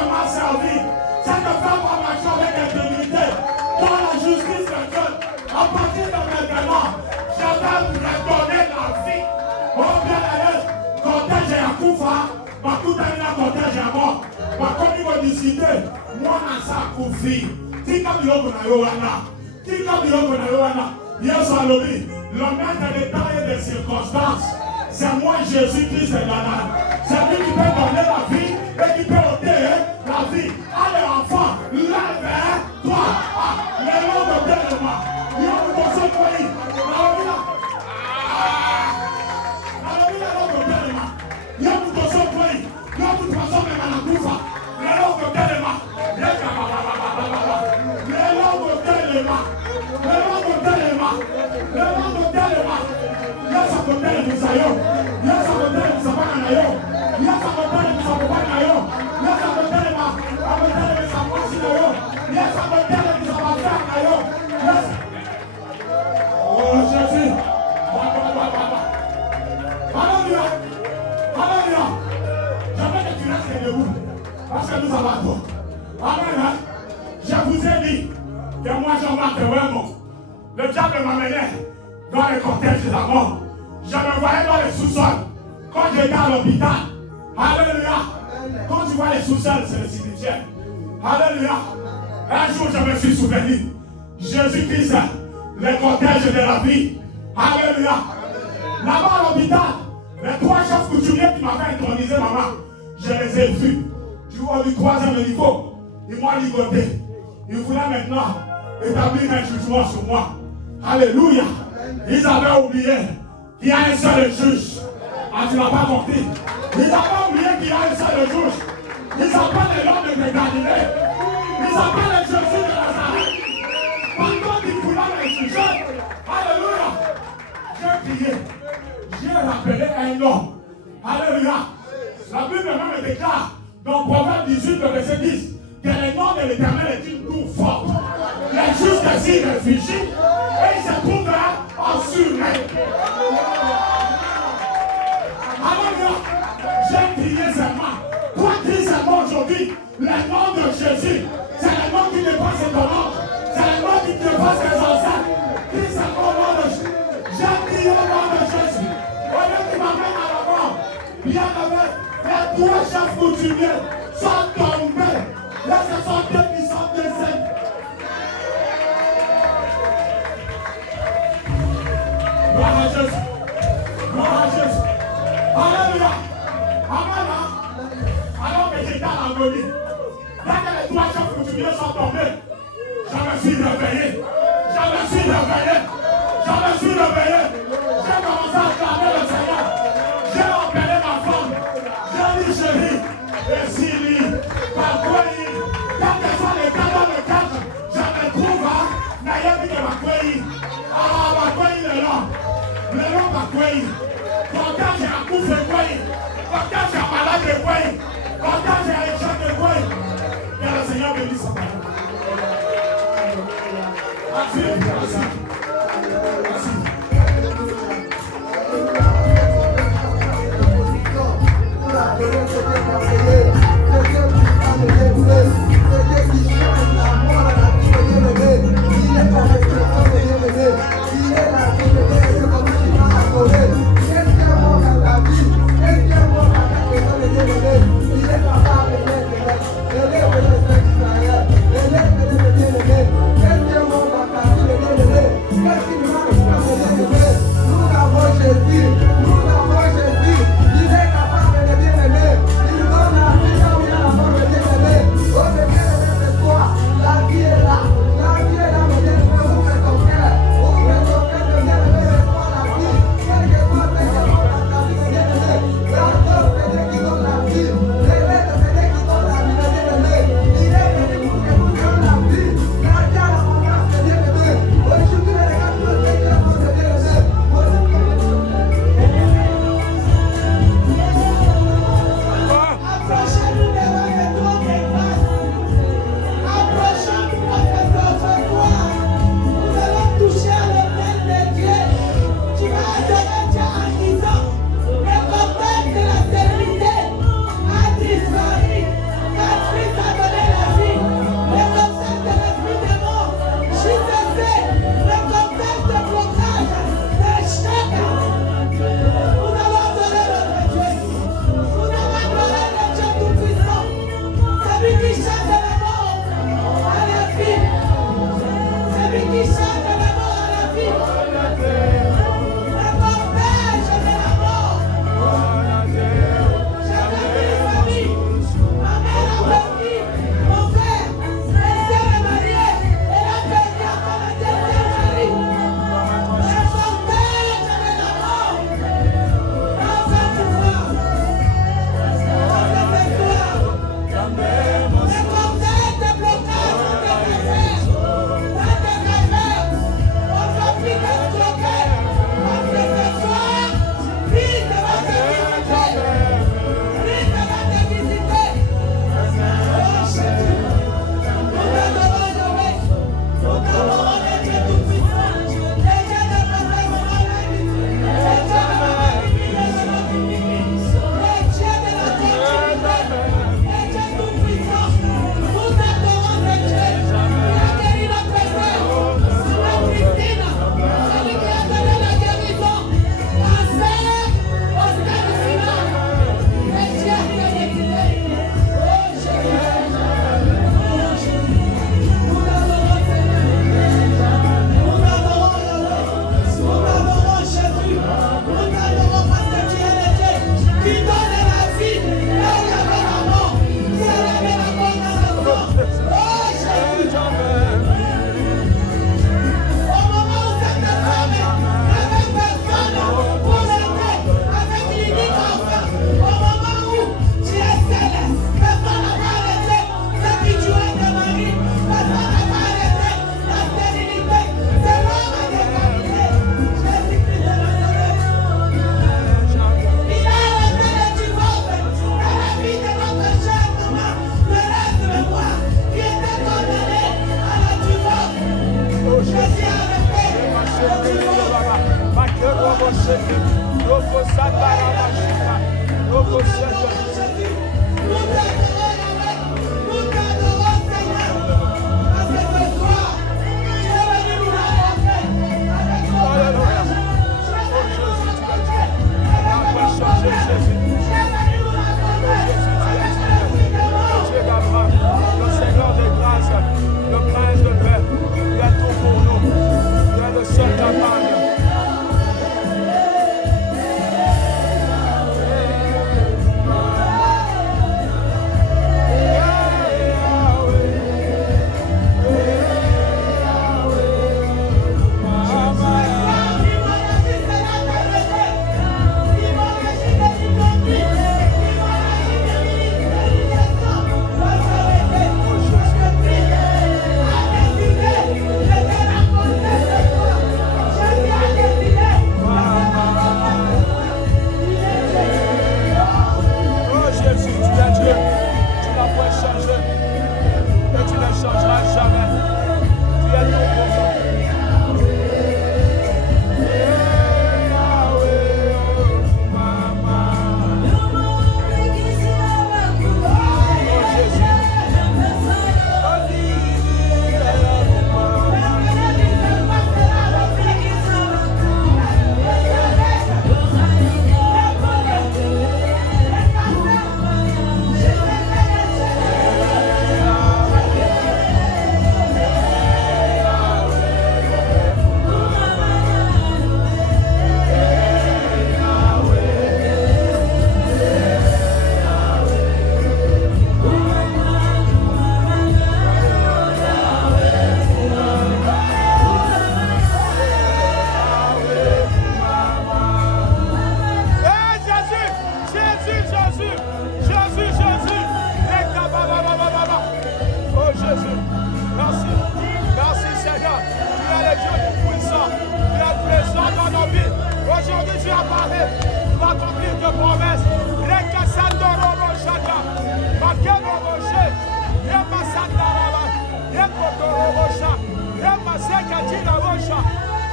Bakutanina cortège à mort. Bakomi va discuter. Moi, Nasa Koufi. Tika Biloko na Yohana. Tika Biloko na Yohana. Yes, Alobi. Le maître des temps et des circonstances. C'est moi, Jésus-Christ est là. C'est lui qui peut donner la vie et qui peut ôter la vie. Allez, enfant, lève-toi. Les noms de Téléma. Il y a un conseil pour lui. Oh Jésus. Alléluia. Alléluia. J'aimerais que tu restes debout. Parce que nous avons toi. Amen. Je vous ai dit que moi Jean-Marc vraiment. Le diable m'amenait dans les cortèges de la mort. Je me voyais dans les sous-sols. Quand j'étais à l'hôpital. Alléluia. Quand tu vois les sous-sols, c'est le cimetière. Alléluia. Un jour, je me suis souvenu. Jésus-Christ, les cortèges de la vie. Alléluia. Là-bas à l'hôpital, les 3 chefs coutumiers qui m'avaient intronisé, maman, je les ai vus. Tu vois, du 3e niveau, ils m'ont ligoté. Ils voulaient maintenant établir un jugement sur moi. Alléluia. Ils avaient oublié qu'il y a un seul juge. Ah, tu n'as pas compris. Ils avaient oublié qu'il y a un seul juge. Ils appellent les hommes de Galilée. Ils appellent Jésus de Nazareth. Pendant qu'ils voulaient les juger. Alléluia. J'ai prié. J'ai rappelé un nom. Alléluia. La Bible même déclare dans Proverbe 18, verset 10, que le nom de l'Éternel est une tour forte. Les justes s'y réfugient et ils se trouvent en surveille. Alléluia. J'ai prié seulement. Toi crie seulement aujourd'hui le nom de Jésus. C'est le nom qui dépasse ton nom. C'est le nom qui dépasse tes ancêtres. Crie seulement le nom de Jésus. J'ai prié le nom de Jésus. Au lieu qui m'amène à la mort. Bien avec les 3 chefs coutumiers sont tombés. Là, ce sont eux qui sont décédés. Gloire à Jésus. Gloire à Jésus. Alléluia. Amen. Alors que j'étais à l'agonie, dès que les 3 chefs coutumiers sont tombés, je me suis réveillé. Je me suis réveillé. Je me suis réveillé. J'ai commencé à acclamer le Seigneur. J'ai appelé ma femme. J'ai dit chérie, et Sylvie, Bakoui, quel que soit le cas dans lequel je me trouve, Naïmi de Bakoui. Ah, Bakoui le nom. Le nom Bakoui. Quand j'ai un coup de Bakoui. Quand j'ai un malade de Bakoui. Quand j'ai un échec de Bakoui. Que le Seigneur bénisse sa parole. Merci, merci. Merci. Il est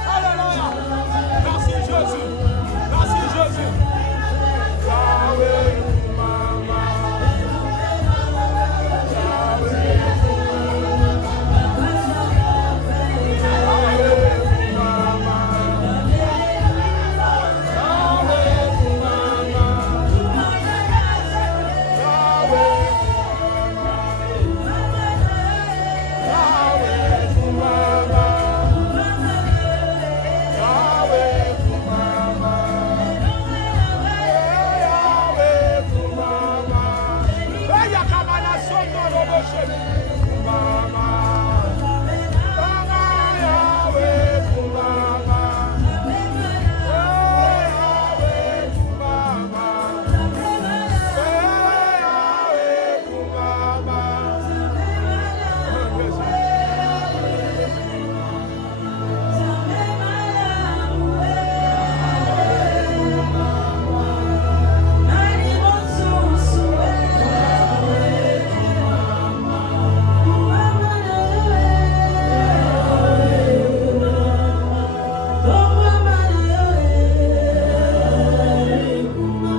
Alléluia. Merci Jésus.